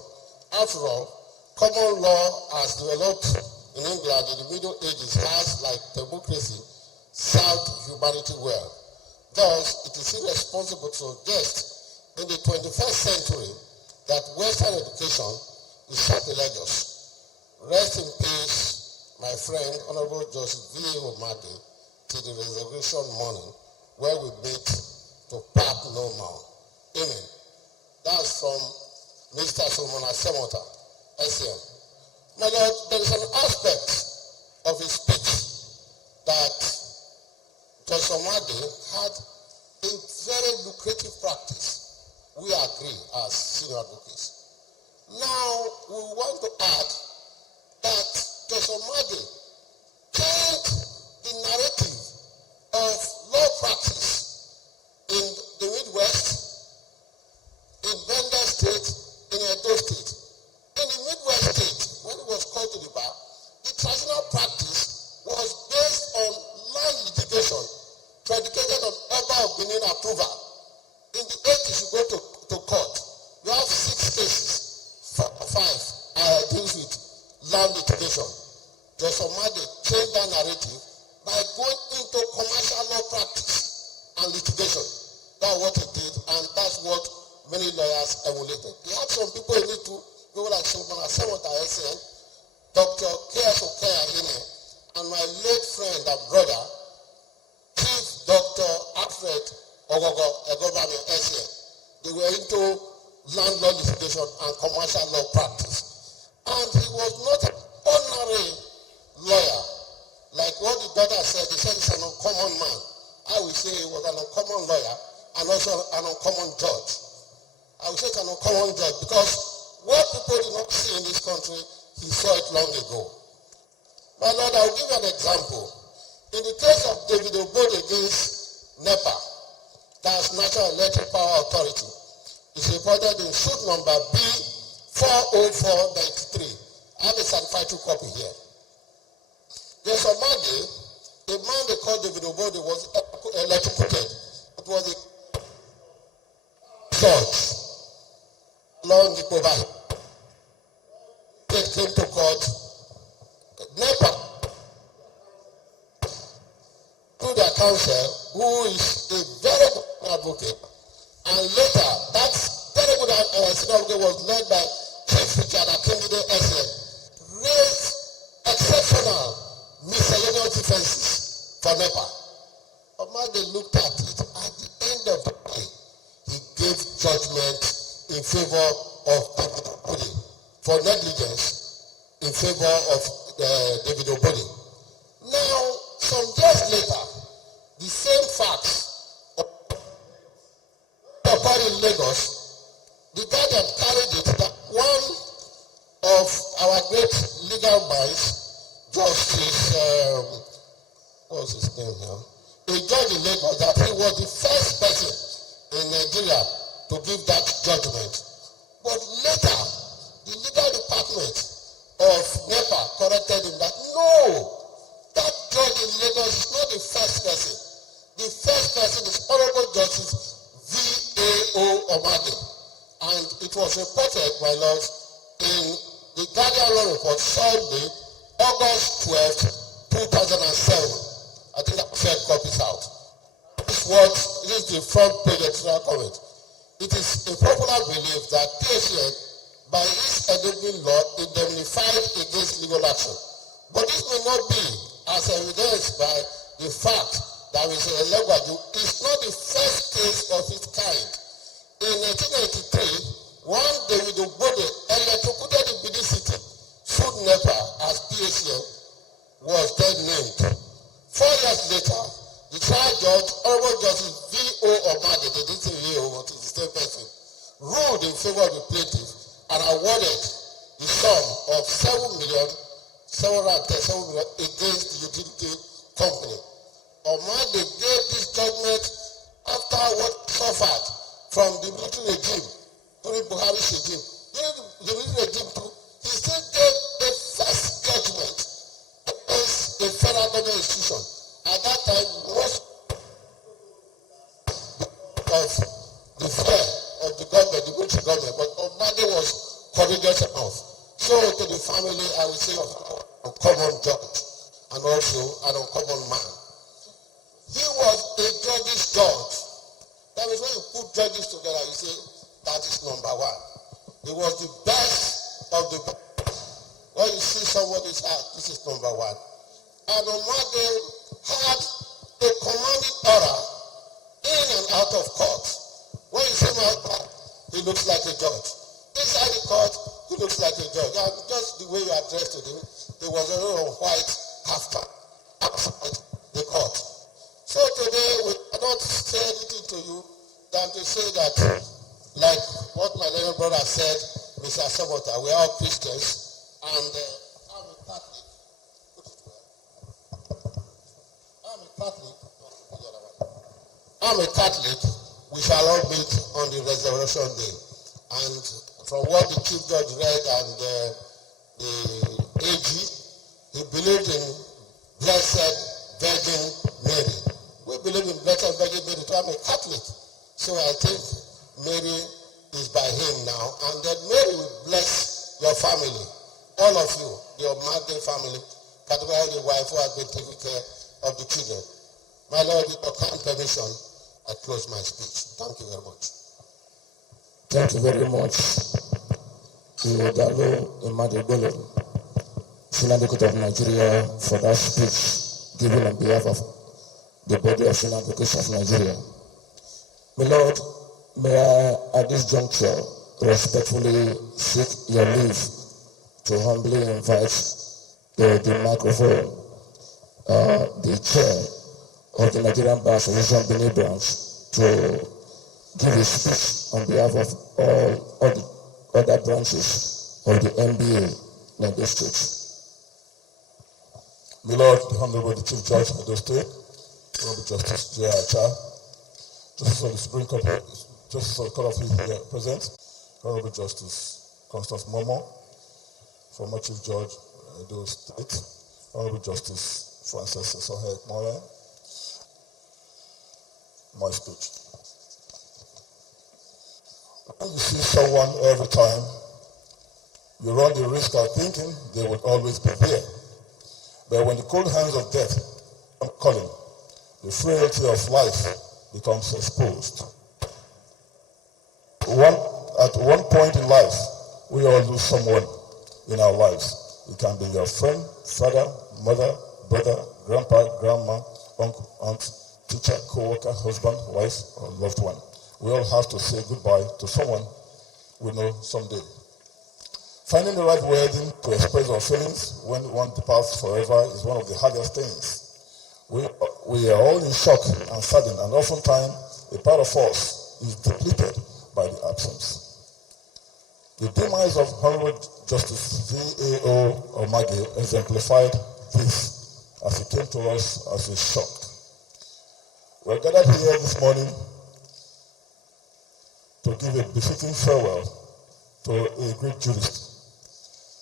After all, common law as developed in England in the Middle Ages has, like democracy, served humanity well. Thus, it is irresponsible to suggest in the 21st century that Western education is sacrilegious. Rest in peace, my friend, Honorable Justice V.A. Omage, till the resurrection morning, where we meet to part no more. Amen. That's from Mr. Solomon Asemota, SCM. My Lord, there is an aspect of his speech that Judge Omage had a very lucrative practice. We agree as senior advocates. Now, we want to add that Judge Omage changed the narrative of law practice in the Midwest, in Benin State, in Edo State. In the Midwest State, when it was called to the bar, the traditional practice was based on land litigation predicated on Oba of Benin approval. In the 80s, you go to court. You have 6 cases, 5 deals with land litigation. Judge Omage changed that narrative by going into commercial law practice and litigation. That's what he did, and that's what many lawyers emulated. He had some people in it too, people like Solomon Asemota, SN, Dr. K.S. Okeyahine, and my late friend and brother, Chief Dr. Alfred Ogogo Egobami, SN. They were into land law litigation and commercial law practice. And he was not an ordinary lawyer. Like what the daughter said, they said he's an uncommon man. I will say he was an uncommon lawyer and also an uncommon judge. I would say it's an uncommon judge, because what people did not see in this country, he saw it long ago. My Lord, I will give you an example. In the case of David Obode against NEPA, that's National Electric Power Authority, it's reported in suit number B40493. I have a certified true copy here. There's a man they called David Obode was electrocuted. It was a judge along the Kobai. They came to court. NEPA, through their counsel, who is a very good advocate, and later that very good advocate was led by Chief Richard Akindele SN, raised exceptional miscellaneous defenses for NEPA. Omage looked at it. At the end of the day, he gave judgment in favor of David Obode for negligence in favor of David Obode. Now, some years later, the same facts occurred in Lagos. The Guardian carried it that one of our great legal minds, Justice, what was his name now? A judge in Lagos, that he was the first person in Nigeria to give that judgment. But later, the legal department of NEPA corrected him that no, that judge in Lagos is not the first person. The first person is Honorable Justice V.A.O. Omage. And it was reported, my lords, in the Guardian Law Report, Sunday, August 12th, 2007. I think I shared copies out. This is the front page editorial comment. It is a popular belief that PSN, by its enabling law, indemnified against legal action. But this may not be, as evidenced by the fact that we say Elegwaju is not the first case of its kind. In 1993, one David Obode electrocuted in Benin City, sued NEPA as PSN was then named. 4 years later, the trial judge, Honorable Justice V.O. Omage, they didn't say V.O., but it's the same person, ruled in favor of the plaintiff and awarded the sum of 7,710,000 against the utility company. Omage gave this judgment after what suffered from the military regime during Buhari's regime. During the military regime too, he still gave the first judgment against a federal government institution. At that time, most of the fear of the government, the military government, but Omage was courageous enough. So to the family, I would say, uncommon judge and also an uncommon man. He was a judge's judge. That is when you put judges together, you say, that is number one. He was the best of the best. When you see somebody's heart, this is number one. And Omage had a commanding aura in and out of court. When you see my heart, he looks like a judge. Inside the court, he looks like a judge. And just the way you addressed him, there was a little white after outside the court. So today, we cannot say anything to you than to say that, like what my little brother said, Mr. Sabota, we are all Christians, and I'm a Catholic. I'm a Catholic. We shall all meet on the resurrection day. And from what the Chief Judge read and the AG, he believed in Blessed Virgin Mary. We believe in Blessed Virgin Mary, so I'm a Catholic. So I think Mary is by him now. And then Mary will bless your family, all of you, your Omage family, particularly the wife who has been taking care of the children. My Lord, with your kind permission, I close my speech. Thank you very much. Thank you very much to Dalo Aimepomo, Senior Court of Nigeria, for that speech given on behalf of the body of Senior Advocates of Nigeria. My Lord, may I, at this juncture, respectfully seek your leave to humbly invite the microphone, the chair of the Nigerian Bar Association Benin branch, to give a speech on behalf of all the other branches of the NBA in Edo State. My Lord, the Honorable the Chief Judge of Edo State, Honorable Justice J.R. Cha, Justice of the Supreme Court, Justice of the Court of Appeal here present, Honorable Justice Constance Momo, former Chief Judge of Edo State, Honorable Justice Francis Sohe Moya, my speech. When you see someone every time, you run the risk of thinking they would always be there. But when the cold hands of death come calling, the frailty of life becomes exposed. At one point in life, we all lose someone in our lives. It can be your friend, father, mother, brother, grandpa, grandma, uncle, aunt, teacher, co-worker, husband, wife, or loved one. We all have to say goodbye to someone we know someday. Finding the right wording to express our feelings when one departs forever is one of the hardest things. We are all in shock and saddened, and oftentimes a part of us is depleted by the absence. The demise of Honorable Justice V.A.O. Omage exemplified this as he came to us as a shock. We are gathered here this morning to give a befitting farewell to a great jurist.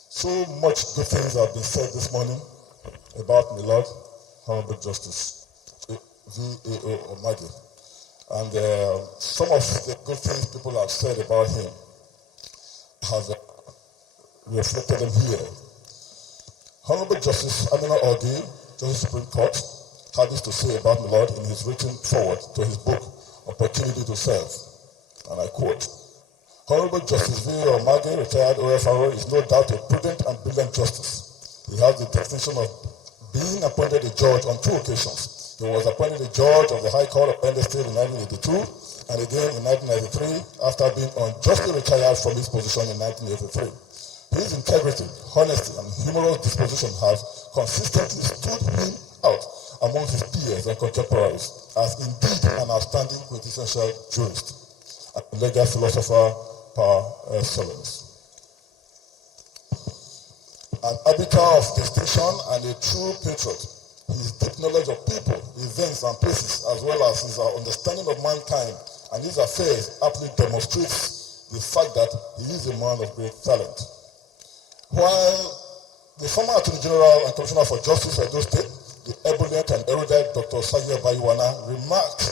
So much good things have been said this morning about my Lord, Honorable Justice V.A.O. Omage. And some of the good things people have said about him have reflected them here. Honorable Justice Amina Ogi, Justice Supreme Court, had this to say about my Lord in his written foreword to his book, Opportunity to Serve. And I quote, Honorable Justice V.A.O. Omage, retired OFR, is no doubt a prudent and brilliant justice. He has the distinction of being appointed a judge on 2 occasions. He was appointed a judge of the High Court of Benin State in 1982, and again in 1993, after being unjustly retired from his position in 1983. His integrity, honesty, and humorous disposition have consistently stood him out among his peers and contemporaries as indeed an outstanding quintessential jurist, a legal philosopher par excellence. An arbiter of distinction and a true patriot, his deep knowledge of people, events, and places, as well as his understanding of mankind and his affairs, aptly demonstrates the fact that he is a man of great talent. While the former Attorney General and Commissioner for Justice of Edo State, the ebullient and erudite Dr. Sagia Bayiwana, remarked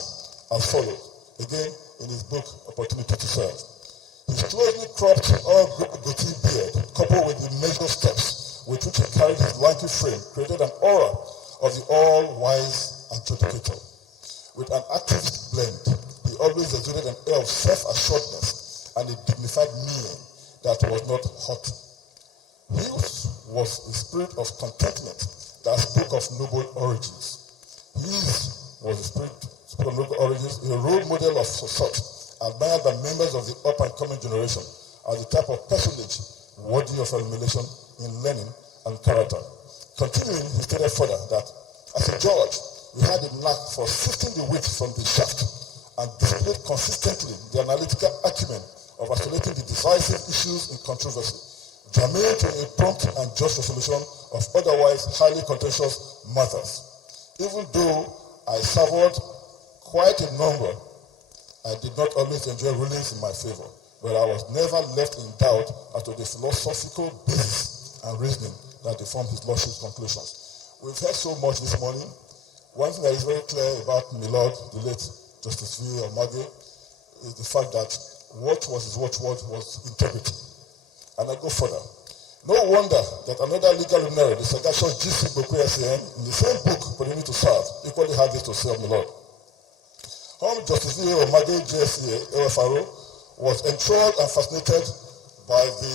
as follows, again in his book, Opportunity to Serve. His closely cropped, all-goatee beard, coupled with the measured steps with which he carried his lanky frame, created an aura of the all-wise adjudicator. With an activist blend, he always exuded an air of self-assuredness and a dignified mien that was not hot. His was a spirit of contentment that spoke of noble origins. His was a spirit of noble origins, a role model of such, admired by members of the up-and-coming generation as the type of personage worthy of emulation in learning and character. Continuing, he stated further that, as a judge, he had a knack for sifting the wheat from the shaft and displayed consistently the analytical acumen of isolating the decisive issues in controversy, germane to a prompt and just resolution of otherwise highly contentious matters. Even though I savored quite a number, I did not always enjoy rulings in my favor, but I was never left in doubt as to the philosophical basis and reasoning that deformed his lordship's conclusions. We've heard so much this morning. One thing that is very clear about my Lord, the late Justice V.A.O. Omage, is the fact that what was his watchword was integrity. And I go further. No wonder that another legal luminary, the sagacious G.C. JCA, in the same book, Opportunity to Serve, equally had this to say of my Lord. Honorable Justice V.A.O. Omage JCA, OFR, was enthralled and fascinated by the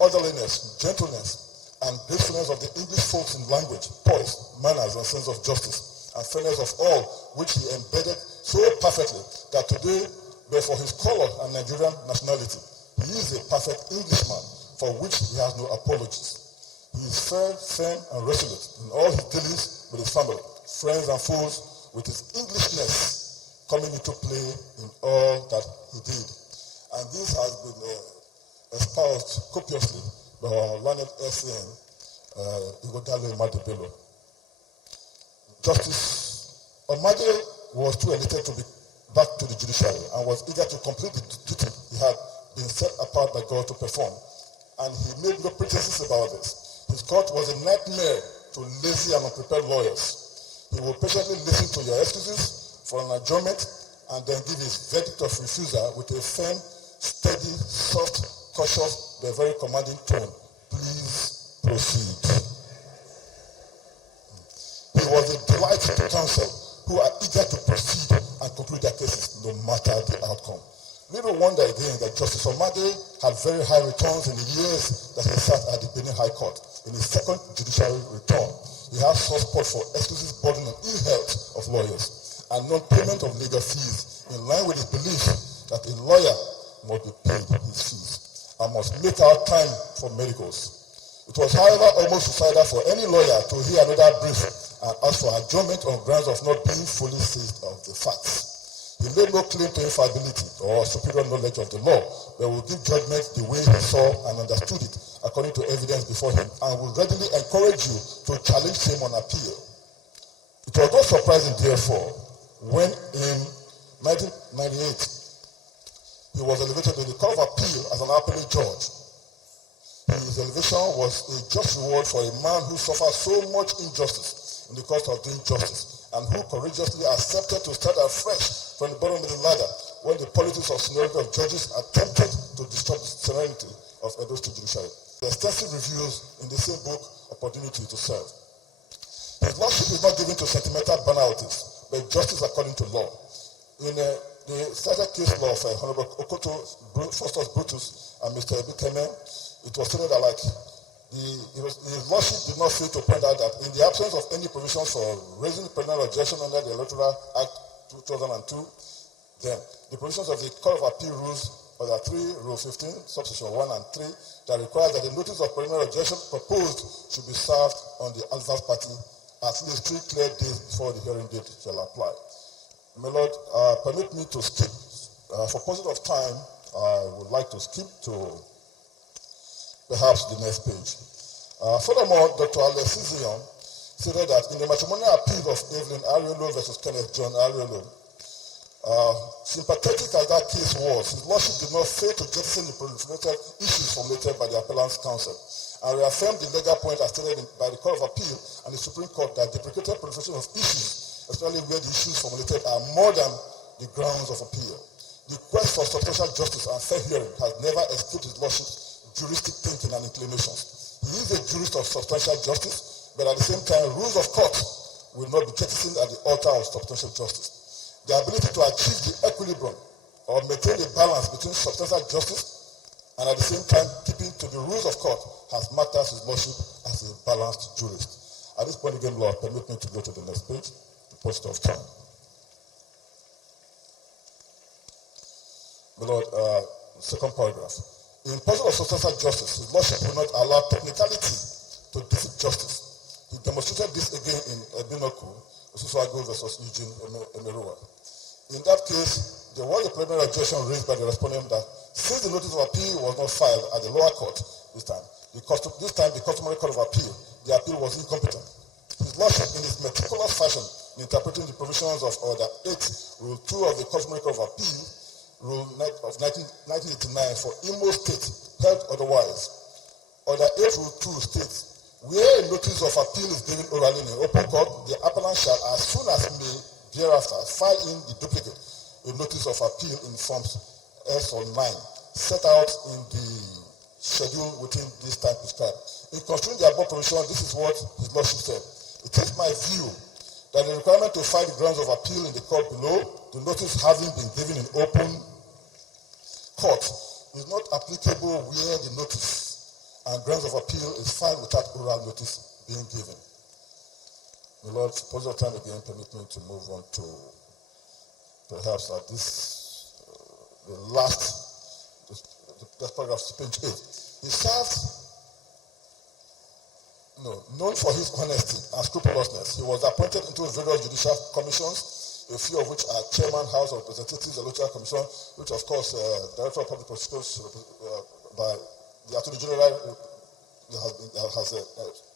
orderliness, gentleness, and gracefulness of the English folks in language, poise, manners, and sense of justice, and fairness of all, which he embedded so perfectly that today, but for his color and Nigerian nationality, he is a perfect Englishman for which he has no apologies. He is fair, firm, and resolute in all his dealings with his family, friends, and foes, with his Englishness coming into play in all that he did. And this has been espoused copiously by our learned SCN, Igodalo Imadebelo. Justice Omage was too elated to be back to the judiciary and was eager to complete the duty he had been set apart by God to perform. And he made no pretenses about this. His court was a nightmare to lazy and unprepared lawyers. He will patiently listen to your excuses for an adjournment and then give his verdict of refusal with a firm, steady, soft, cautious, but very commanding tone. Please proceed. He was a delight to counsel who are eager to proceed and conclude their cases no matter the outcome. Little wonder again that Justice Omage had very high returns in the years that he sat at the Benin High Court. In his second judicial return, he had soft spot for excuses burden on ill health of lawyers and non-payment of legal fees, in line with his belief that a lawyer must be paid his fees and must make out time for medicals. It was, however, almost suicidal for any lawyer to hear another brief and ask for adjournment on grounds of not being fully seized of the facts. He made no claim to infallibility or superior knowledge of the law, but will give judgment the way he saw and understood it according to evidence before him, and will readily encourage you to challenge him on appeal. It was not surprising, therefore, when in 1998 he was elevated to the Court of Appeal as an appellate judge. His elevation was a just reward for a man who suffered so much injustice in the course of doing justice, and who courageously accepted to start afresh from the bottom of the ladder when the politics of seniority of judges attempted to disturb the serenity of Edo State Judiciary. The extensive reviews in the same book, Opportunity to Serve. His lordship is not given to sentimental banalities, but justice according to law. In the started case law of Honorable Okoto, Faustus Brutus, and Mr. Ebikeme, it was stated that his lordship did not fail to point out that in the absence of any provisions for raising preliminary objection under the Electoral Act 2002, then the provisions of the Court of Appeal Rules, Order 3, Rule 15, Subsection 1 and 3, that requires that the notice of preliminary objection proposed should be served on the adverse party at least 3 clear days before the hearing date shall apply. My Lord, permit me to skip. For paucity of time, I would like to skip to perhaps the next page. Furthermore, Dr. Alexis Zion stated that in the matrimonial appeal of Evelyn Ariolo versus Kenneth John Ariolo, sympathetic as that case was, his lordship did not fail to jettison the proliferated issues formulated by the appellant's counsel and reaffirmed the legal point as stated by the Court of Appeal and the Supreme Court that deprecated proliferation of issues, especially where the issues formulated are more than the grounds of appeal. The quest for substantial justice and fair hearing has never escaped his lordship's juristic thinking and inclinations. He is a jurist of substantial justice, but at the same time, rules of court will not be jettisoned at the altar of substantial justice. The ability to achieve the equilibrium or maintain the balance between substantial justice and at the same time keeping to the rules of court has marked out his lordship as a balanced jurist. At this point again, Lord, permit me to go to the next page, the post of time. My Lord, second paragraph. In pursuit of substantial justice, his lordship will not allow technicality to defeat justice. He demonstrated this again in Ebinoku, Osusuago versus Eugene Emeruwa. In that case, there was a preliminary objection raised by the respondent that since the notice of appeal was not filed at the lower court this time, the customary Court of Appeal, the appeal was incompetent. His lordship, in his meticulous fashion, in interpreting the provisions of Order 8, Rule 2 of the customary Court of Appeal, Rule of 1989 for Imo State, held otherwise. Order 8, Rule 2 states, where a notice of appeal is given orally in an open court, the appellant shall, as soon as may thereafter, file in the duplicate, a notice of appeal in forms S or 9, set out in the schedule within this time prescribed. In construing the above provision, this is what his lordship said. It is my view that the requirement to file the grounds of appeal in the court below, the notice having been given in open court, is not applicable where the notice and grounds of appeal is filed without oral notice being given. My Lord, suppose your time again, permit me to move on to perhaps the last paragraph, page 8. He served, known for his honesty and scrupulousness. He was appointed into various judicial commissions. a few of which are Chairman, House of Representatives, the Electoral Commission, which of course, Director of Public Prosecutions by the Attorney General has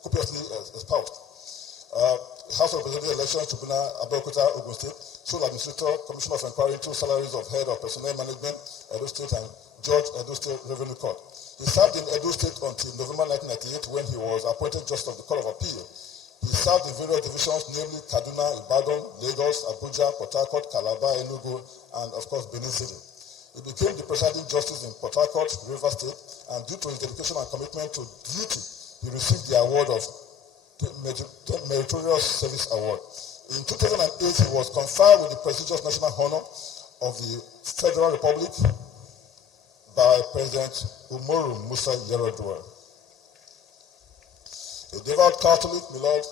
copiously espoused. House of Representatives Elections Tribunal, Abeokuta, Ogun State, Sole Administrator, Commission of Inquiry into salaries of Head of Personnel Management, Edo State, and Judge, Edo State Revenue Court. He served in Edo State until November 1998 when he was appointed Justice of the Court of Appeal. He served in various divisions, namely Kaduna, Ibadan, Lagos, Abuja, Port Harcourt, Calabar, Enugu, and of course Benin City. He became the presiding justice in Port Harcourt, Rivers State, and due to his dedication and commitment to duty, he received the award of Meritorious Service Award. In 2008, he was conferred with the prestigious national honor of the Federal Republic by President Umaru Musa Yar'Adua. A devout Catholic, my Lord,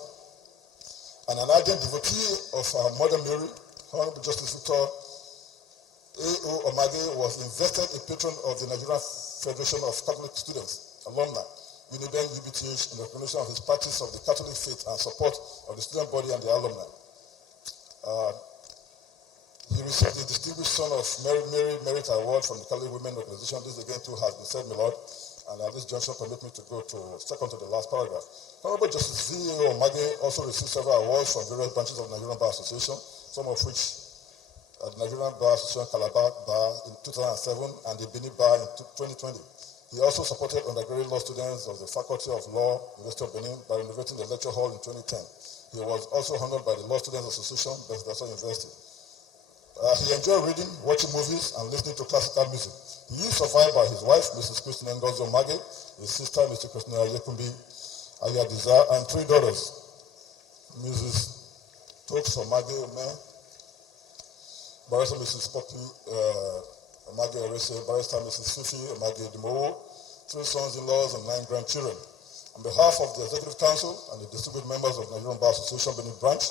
and an ardent devotee of our Mother Mary, Honorable Justice Victor A.O. Omage was invested a patron of the Nigerian Federation of Catholic Students, alumni, UNIBEN UBTH, in recognition of his practice of the Catholic faith and support of the student body and the alumni. He received the Distinguished Son of Mary Merit Award from the Catholic Women Organization. This again too has been said, my Lord, and at this junction permit me to go to second to the last paragraph. Honorable Justice V.A. Omage also received several awards from various branches of the Nigerian Bar Association, some of which the Nigerian Bar Association Calabar Bar in 2007 and the Benin Bar in 2020. He also supported undergraduate law students of the Faculty of Law, University of Benin, by renovating the lecture hall in 2010. He was also honored by the Law Students Association, Bethesda University. He enjoyed reading, watching movies, and listening to classical music. He is survived by his wife, Mrs. Christina Ngozi Omage, his sister, Mr. Christina Yekumbi Ayadiza, and 3 daughters, Mrs. Tokes Omage Ome, Barrister Mrs. Poppy Omage Orese, Barrister Mrs. Fifi Omage Dimowo, 3 sons-in-laws, and 9 grandchildren. On behalf of the Executive Council and the distinguished members of the Nigerian Bar Association Benin Branch,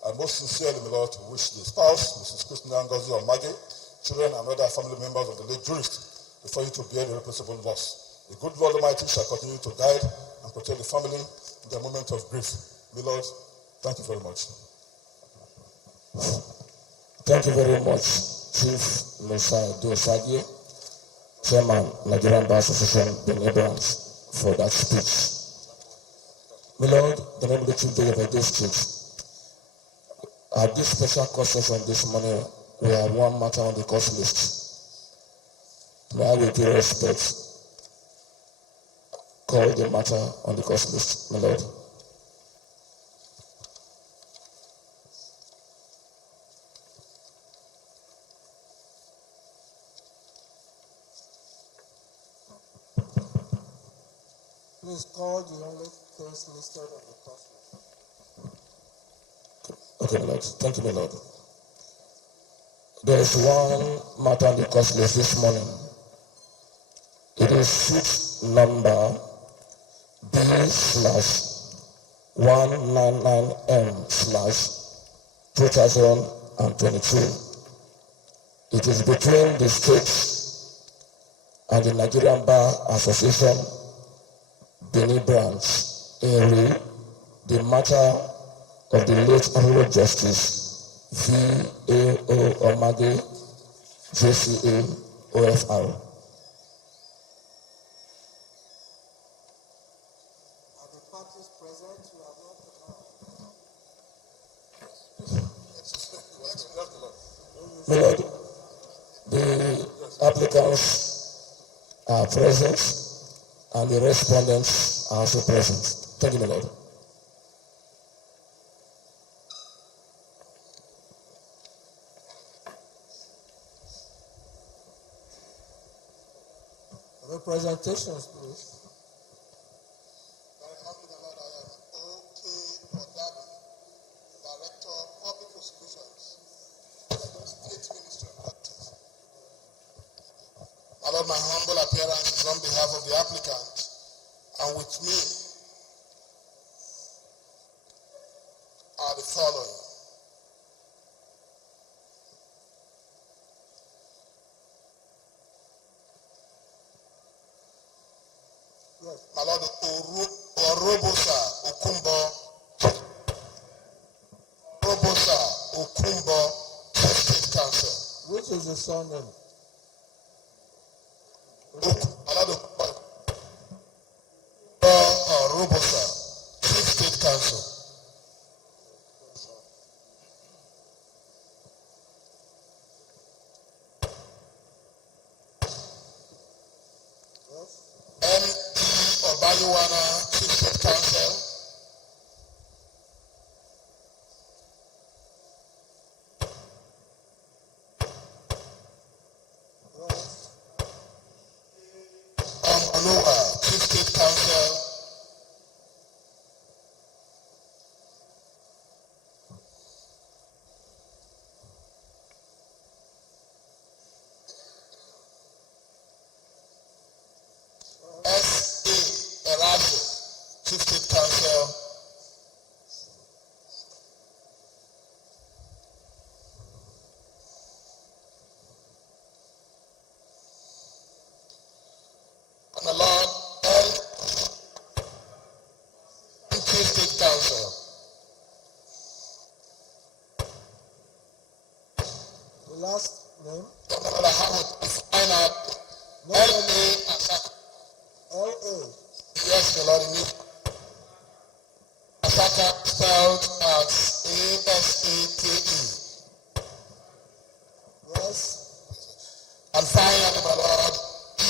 I most sincerely, my Lord, wish the spouse, Mrs. Christina Ngozi Omage, children and other family members of the late jurist, before you to bear the irreplaceable loss. The good Lord Almighty shall continue to guide and protect the family in their moment of grief. My Lord, thank you very much. Thank you very much, Chief Musa Dosagi, Chairman, Nigerian Bar Association, Benin Branch, for that speech. My Lord, the name of the Chief Judge of this District, at this special court session this morning, we have one matter on the court list. May I, with due respect, call the matter on the court list, my Lord. Please call the only case listed on the court list. Okay, my Lord. Thank you, my Lord. There is one matter on the court list this morning. It is suit number B/199M/2022. It is between the state and the Nigerian Bar Association, Benin Branch, in the matter of the late Honorable Justice V.A.O. Omage JCA, OFR. Are the parties present? You have not. My Lord, the applicants are present and the respondents are also present. Thank you, my Lord. Presentations, please. Very happy that I am O.K. Odabi, Director of Public Prosecutions, State Ministry of Justice. My Lord, my humble appearance is on behalf of the applicant, and with me are the following. My Lord, Orobosa Okumbo What is the surname? Robusta, Chief State Council. M.E. Obaluwana, Chief State Council. Oloa, Chief State Council. S.A. Erazo, Chief State Council. And the Lord L. Chief State Council. The last name? Find out L.A. Asaka. L.A. Yes, the Lord indeed. Asaka spelled as A-S-A-K-E. Yes. And finally, my Lord, E.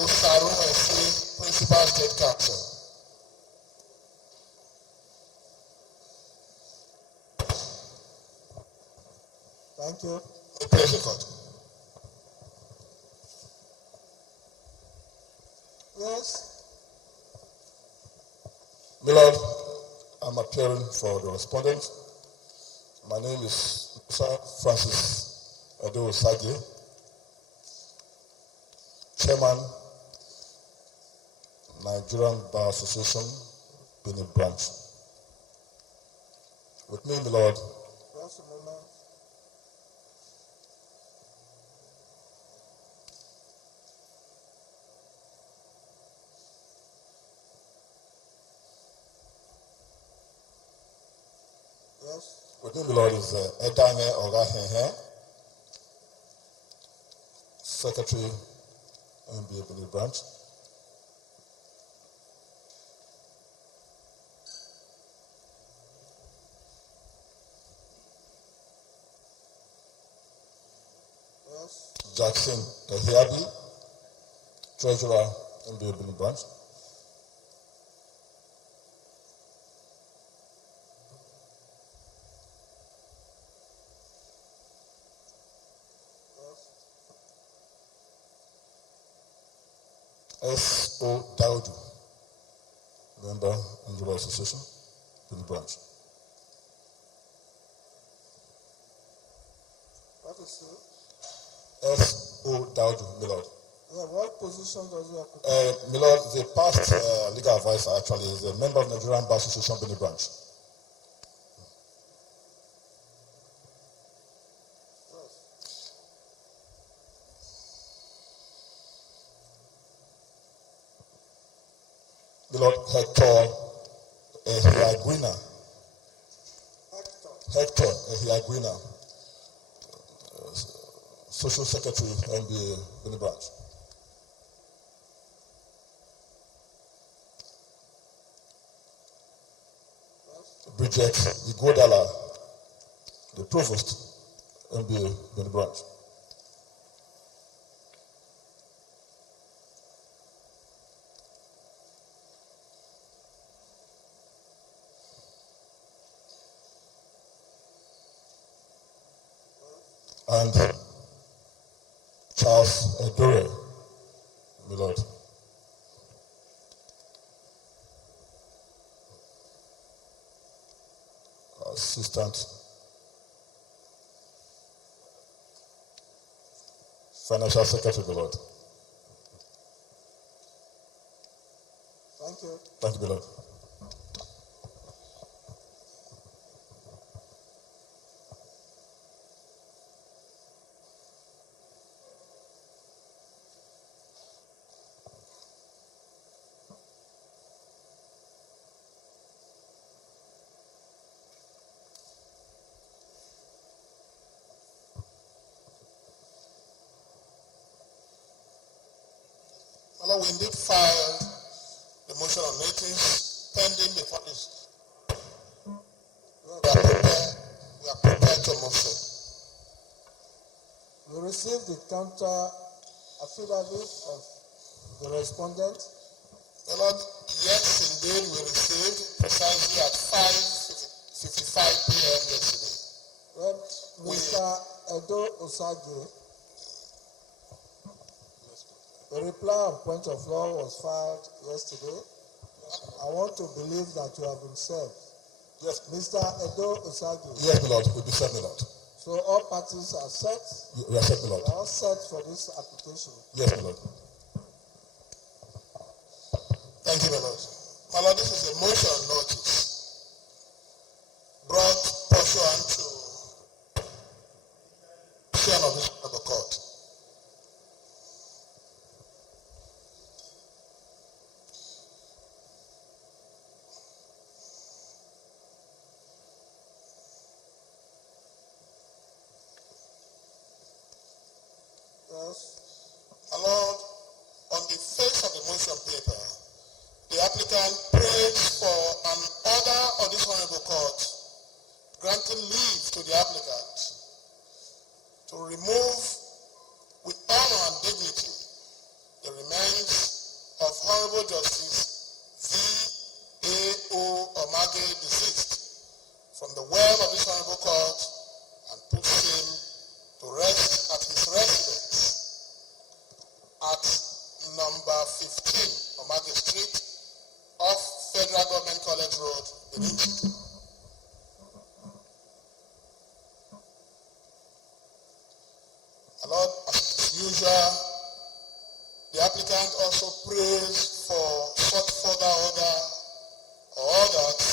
Osaru S.A. Principal State Council. Thank you. Praise the God. Yes. My Lord, I'm appearing for the respondent. My name is Sir Francis Edo Sage, Chairman, Nigerian Bar Association, Benin Branch. With me, my Lord, Just a moment. Yes. with me, my Lord, is Edane Ogahehe, Secretary, NBA Benin Branch. Yes. Jackson Ehiabi, Treasurer, NBA Benin Branch. S.O. Daudu, Member, Angela Association, Benin Branch. What is it? S.O. Daudu, my Lord. Yeah, what position does he occupy? My Lord, the past legal advisor actually is a member of Nigerian Bar Association, Benin Branch. Yes. My Lord, Hector Ehiaguina. Hector Ehiaguina, Social Secretary, NBA Benin Branch. Bridget Igodala, the Provost, NBA Benin Branch. And Charles Edore, my Lord. Assistant Financial Secretary, my Lord. Thank you. Thank you, my Lord. we indeed filed the motion on notice pending before this. We are prepared to move so. We received the counter affidavit of the respondent. My Lord, yes, indeed, we received precisely at 5:55 p.m. yesterday. When Mr. Edo Osage, a reply on point of law was filed yesterday. I want to believe that you have been served. Yes. Mr. Edo Osage. Yes, my Lord, we'll be served, my Lord. So all parties are set. We are set, my Lord. We are all set for this application. Yes, my Lord. Thank you, my Lord. My Lord, this is a motion notice brought pursuant to decision of this of the court. Yes. My Lord, on the face of the motion paper, the applicant prays for an order of this honorable court granting leave to the applicant to remove with honor and dignity the remains of Honorable Justice V.A.O. Omage deceased from the well of this honorable court and puts him to rest at his residence at number 15 Omage Street off Federal Government College Road, Benin. Lord, as usual, the applicant also prays for such further order or orders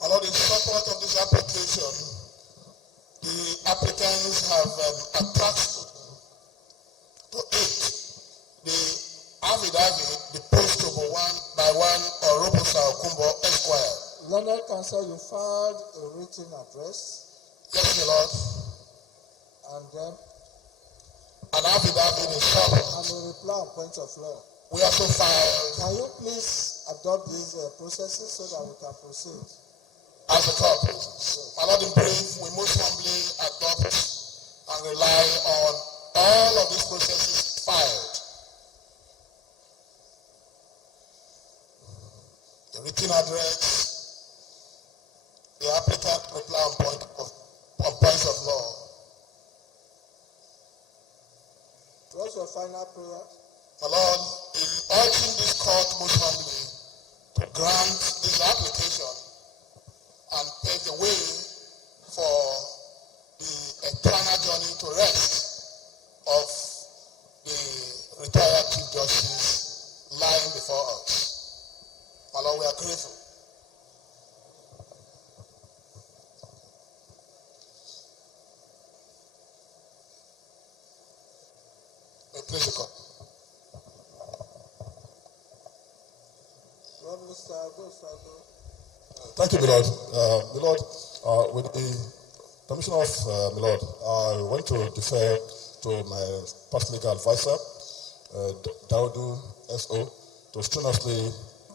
My Lord, in support of this application, the applicants have attached to it the affidavit deposed to by one Orobusa Okumbo Esquire. Learned Counsel, you filed a written address. Yes, my Lord. And then an affidavit is filed. and a reply on point of law. We also filed. Can you please adopt these processes so that we can proceed? As a court, my Lord, in brief, we most humbly adopt and rely on all of these processes filed. The written address, the applicant reply on points of law. What's your final prayer? My Lord, in urging this court most humbly to grant this application and pave the way for the eternal journey to rest of the retired Chief Justice lying before us. My Lord, we are grateful. May please the court. Well, Mr. Ago. Thank you, my Lord. My Lord, with the permission of my Lord, I want to defer to my past legal advisor, Daudu S.O., to strenuously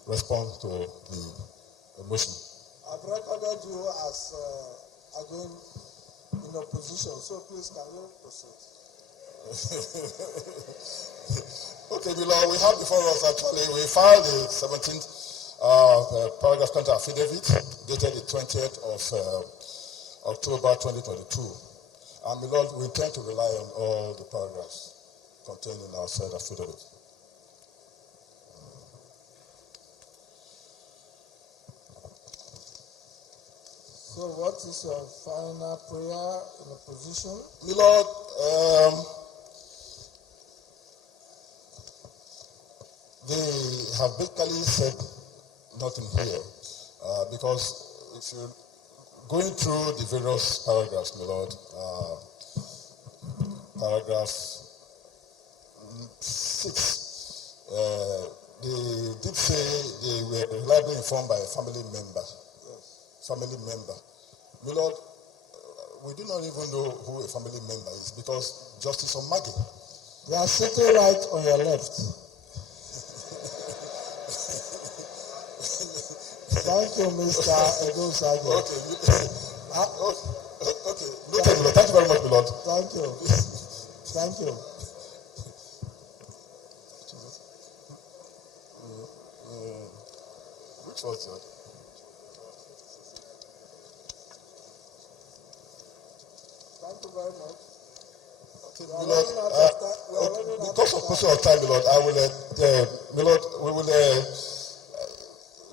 respond to the motion. I've recorded you as again in opposition, so please can you proceed? Okay, my Lord, we have before us actually, we filed the 17th paragraph counter affidavit dated the 20th of October 2022. And my Lord, we intend to rely on all the paragraphs contained in our said affidavit. So what is your final prayer in opposition? My Lord, they have basically said nothing here because if you going through the various paragraphs, my Lord, paragraph 6, they did say they were reliably informed by a family member. Yes. Family member. My Lord, we do not even know who a family member is because Justice Omage. They are sitting right on your left. Thank you, Mr. Edo Sage. Okay. Okay. Noted, Lord. Thank you very much, my Lord. Thank you. Thank you. Which was that? Thank you very much. Okay, my Lord, because of question of time, my Lord, I will, my Lord, we will,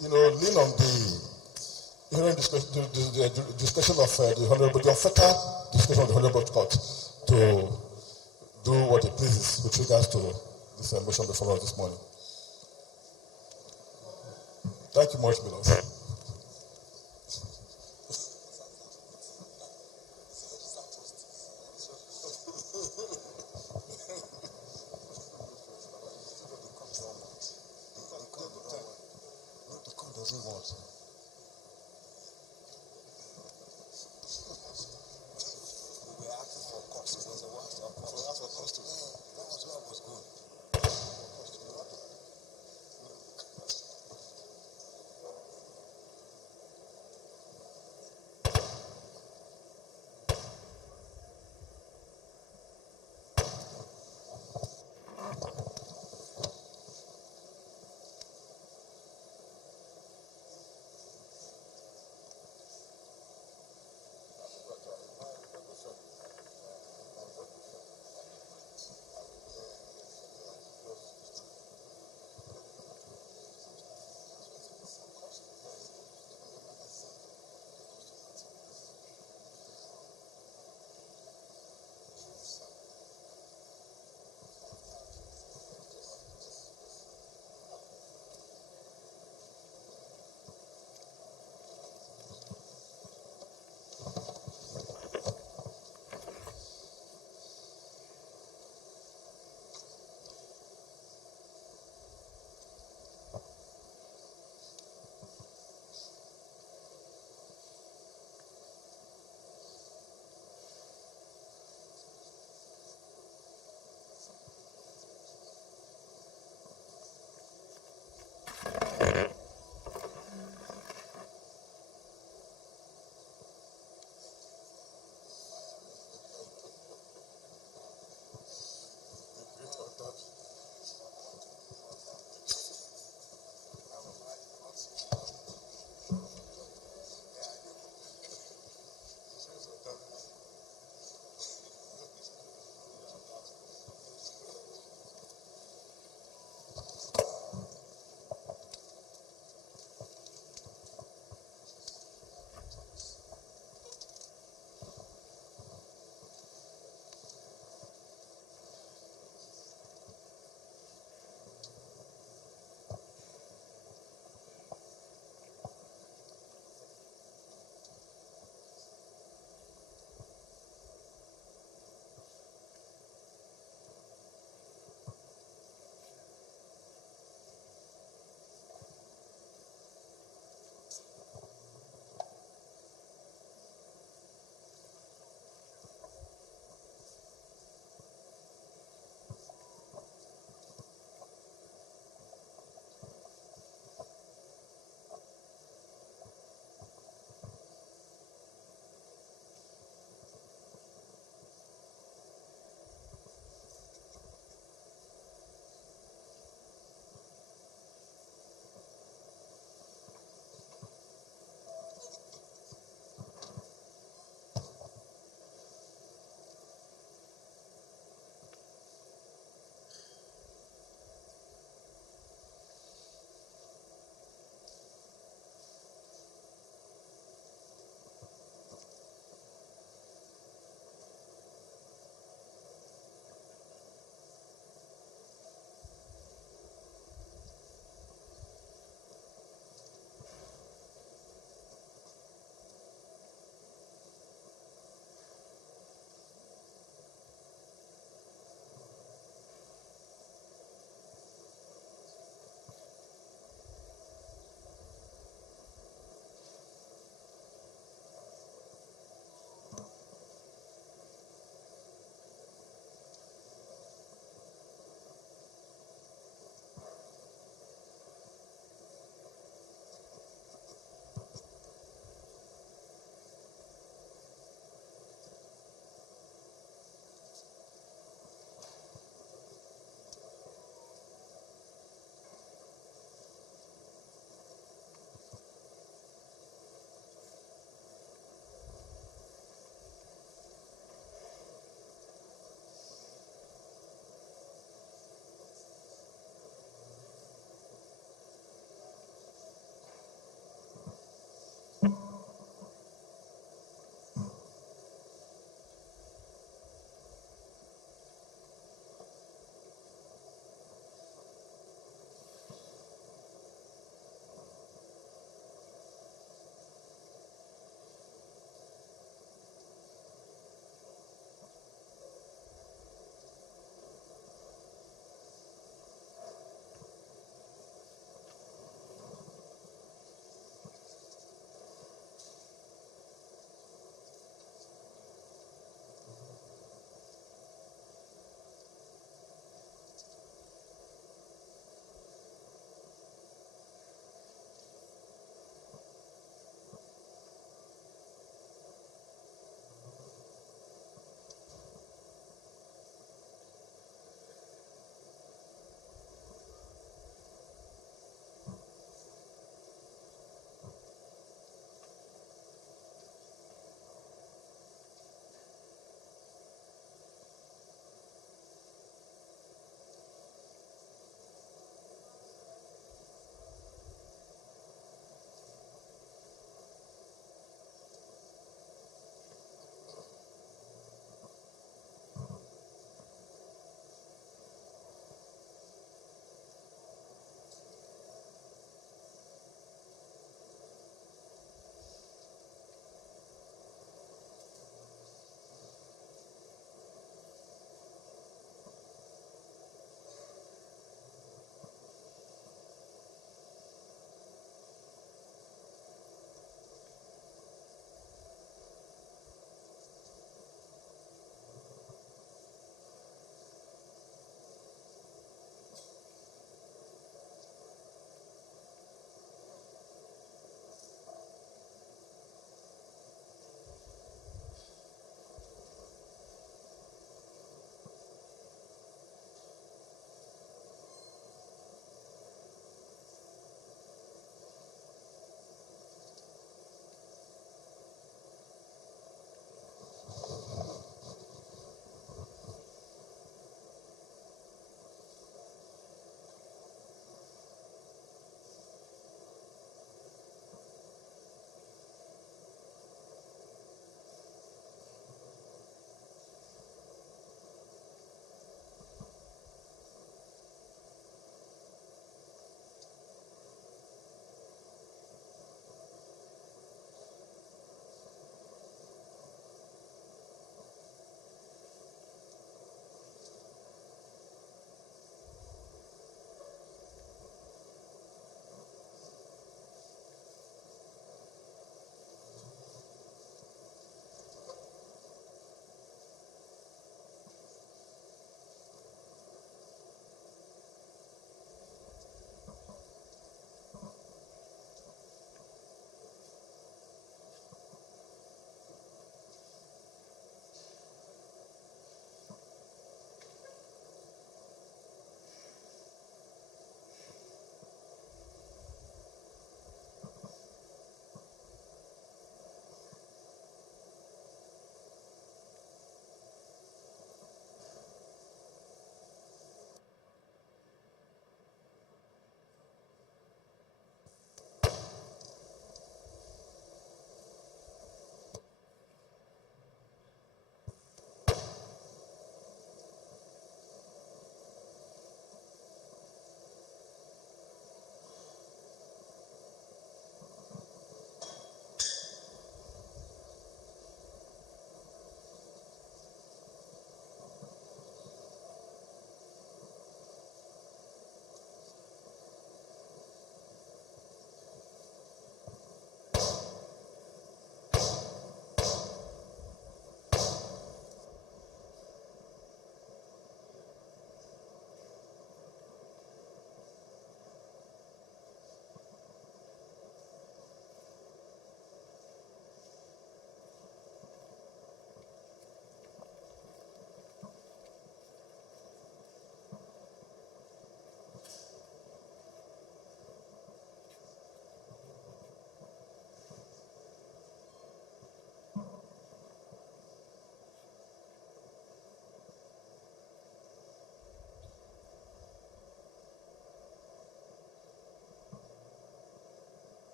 lean on the hearing discussion of the Honorable, the unfettered discussion of the Honorable Court to do what it pleases with regards to this motion before us this morning. Thank you much, my Lord.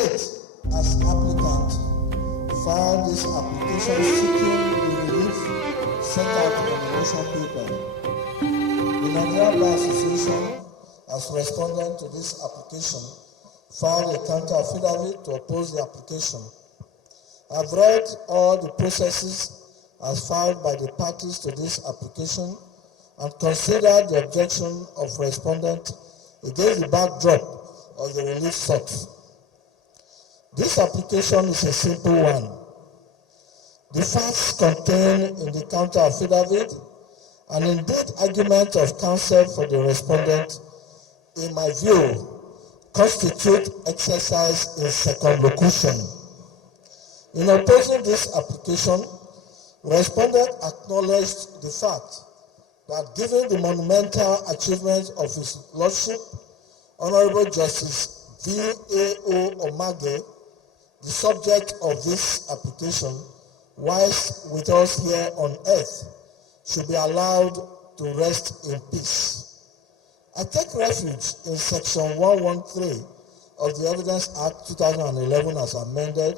state, as applicant, filed this application seeking the relief set out on the motion paper. The Nigerian Bar Association, as respondent to this application, filed a counter affidavit to oppose the application. I've read all the processes as filed by the parties to this application and considered the objection of respondent against the backdrop of the relief sought. This application is a simple one. The facts contained in the counter affidavit and indeed argument of counsel for the respondent, in my view, constitute exercise in circumlocution. In opposing this application, respondent acknowledged the fact that given the monumental achievement of his Lordship, Honorable Justice V.A.O. Omage, the subject of this application, whilst with us here on earth, should be allowed to rest in peace. I take refuge in Section 113 of the Evidence Act 2011 as amended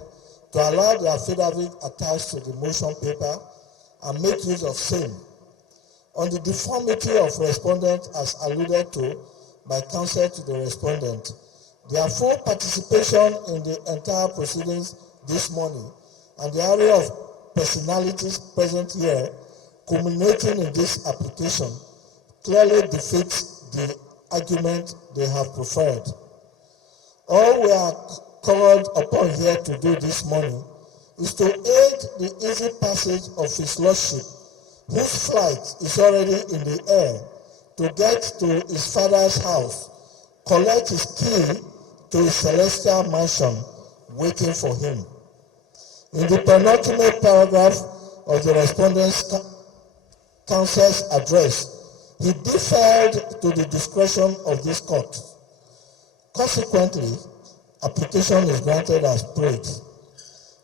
to allow the affidavit attached to the motion paper and make use of same. On the deformity of respondent as alluded to by counsel to the respondent, their full participation in the entire proceedings this morning and the area of personalities present here culminating in this application clearly defeats the argument they have preferred. All we are called upon here to do this morning is to aid the easy passage of His Lordship, whose flight is already in the air, to get to his father's house, collect his key to his celestial mansion waiting for him. In the penultimate paragraph of the respondent's counsel's address, he deferred to the discretion of this court. Consequently, application is granted as prayed.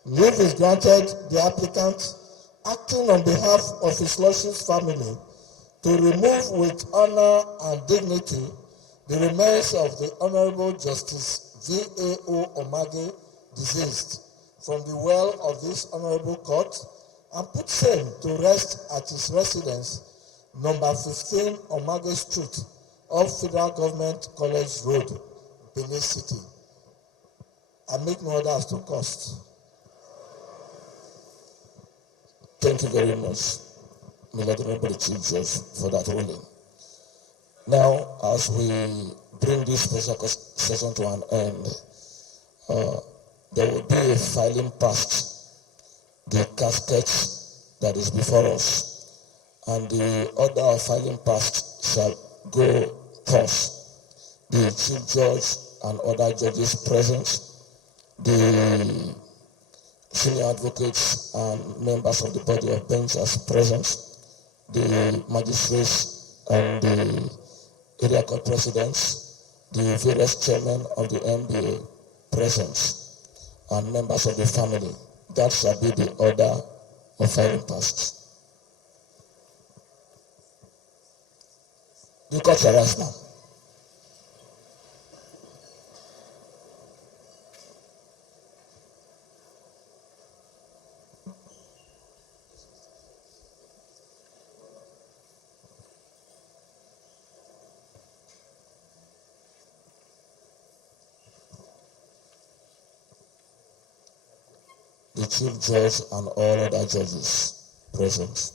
Leave is granted the applicant, acting on behalf of His Lordship's family, to remove with honor and dignity the remains of the Honorable Justice V.A.O. Omage, deceased, from the well of this honorable court and put same to rest at his residence, number 15 Omage Street, off Federal Government College Road, Benin City. I make no orders to cost. Thank you very much, Honorable Chief Judge, for that ruling. Now, as we bring this special session to an end, there will be a filing past the casket that is before us, and the order of filing past shall go thus: the Chief Judge and other judges present, the senior advocates and members of the body of bench as present, the magistrates and the area court presidents, the various chairmen of the NBA present, and members of the family. That shall be the order of filing past. The court shall rise now. The Chief Judge and all other judges present.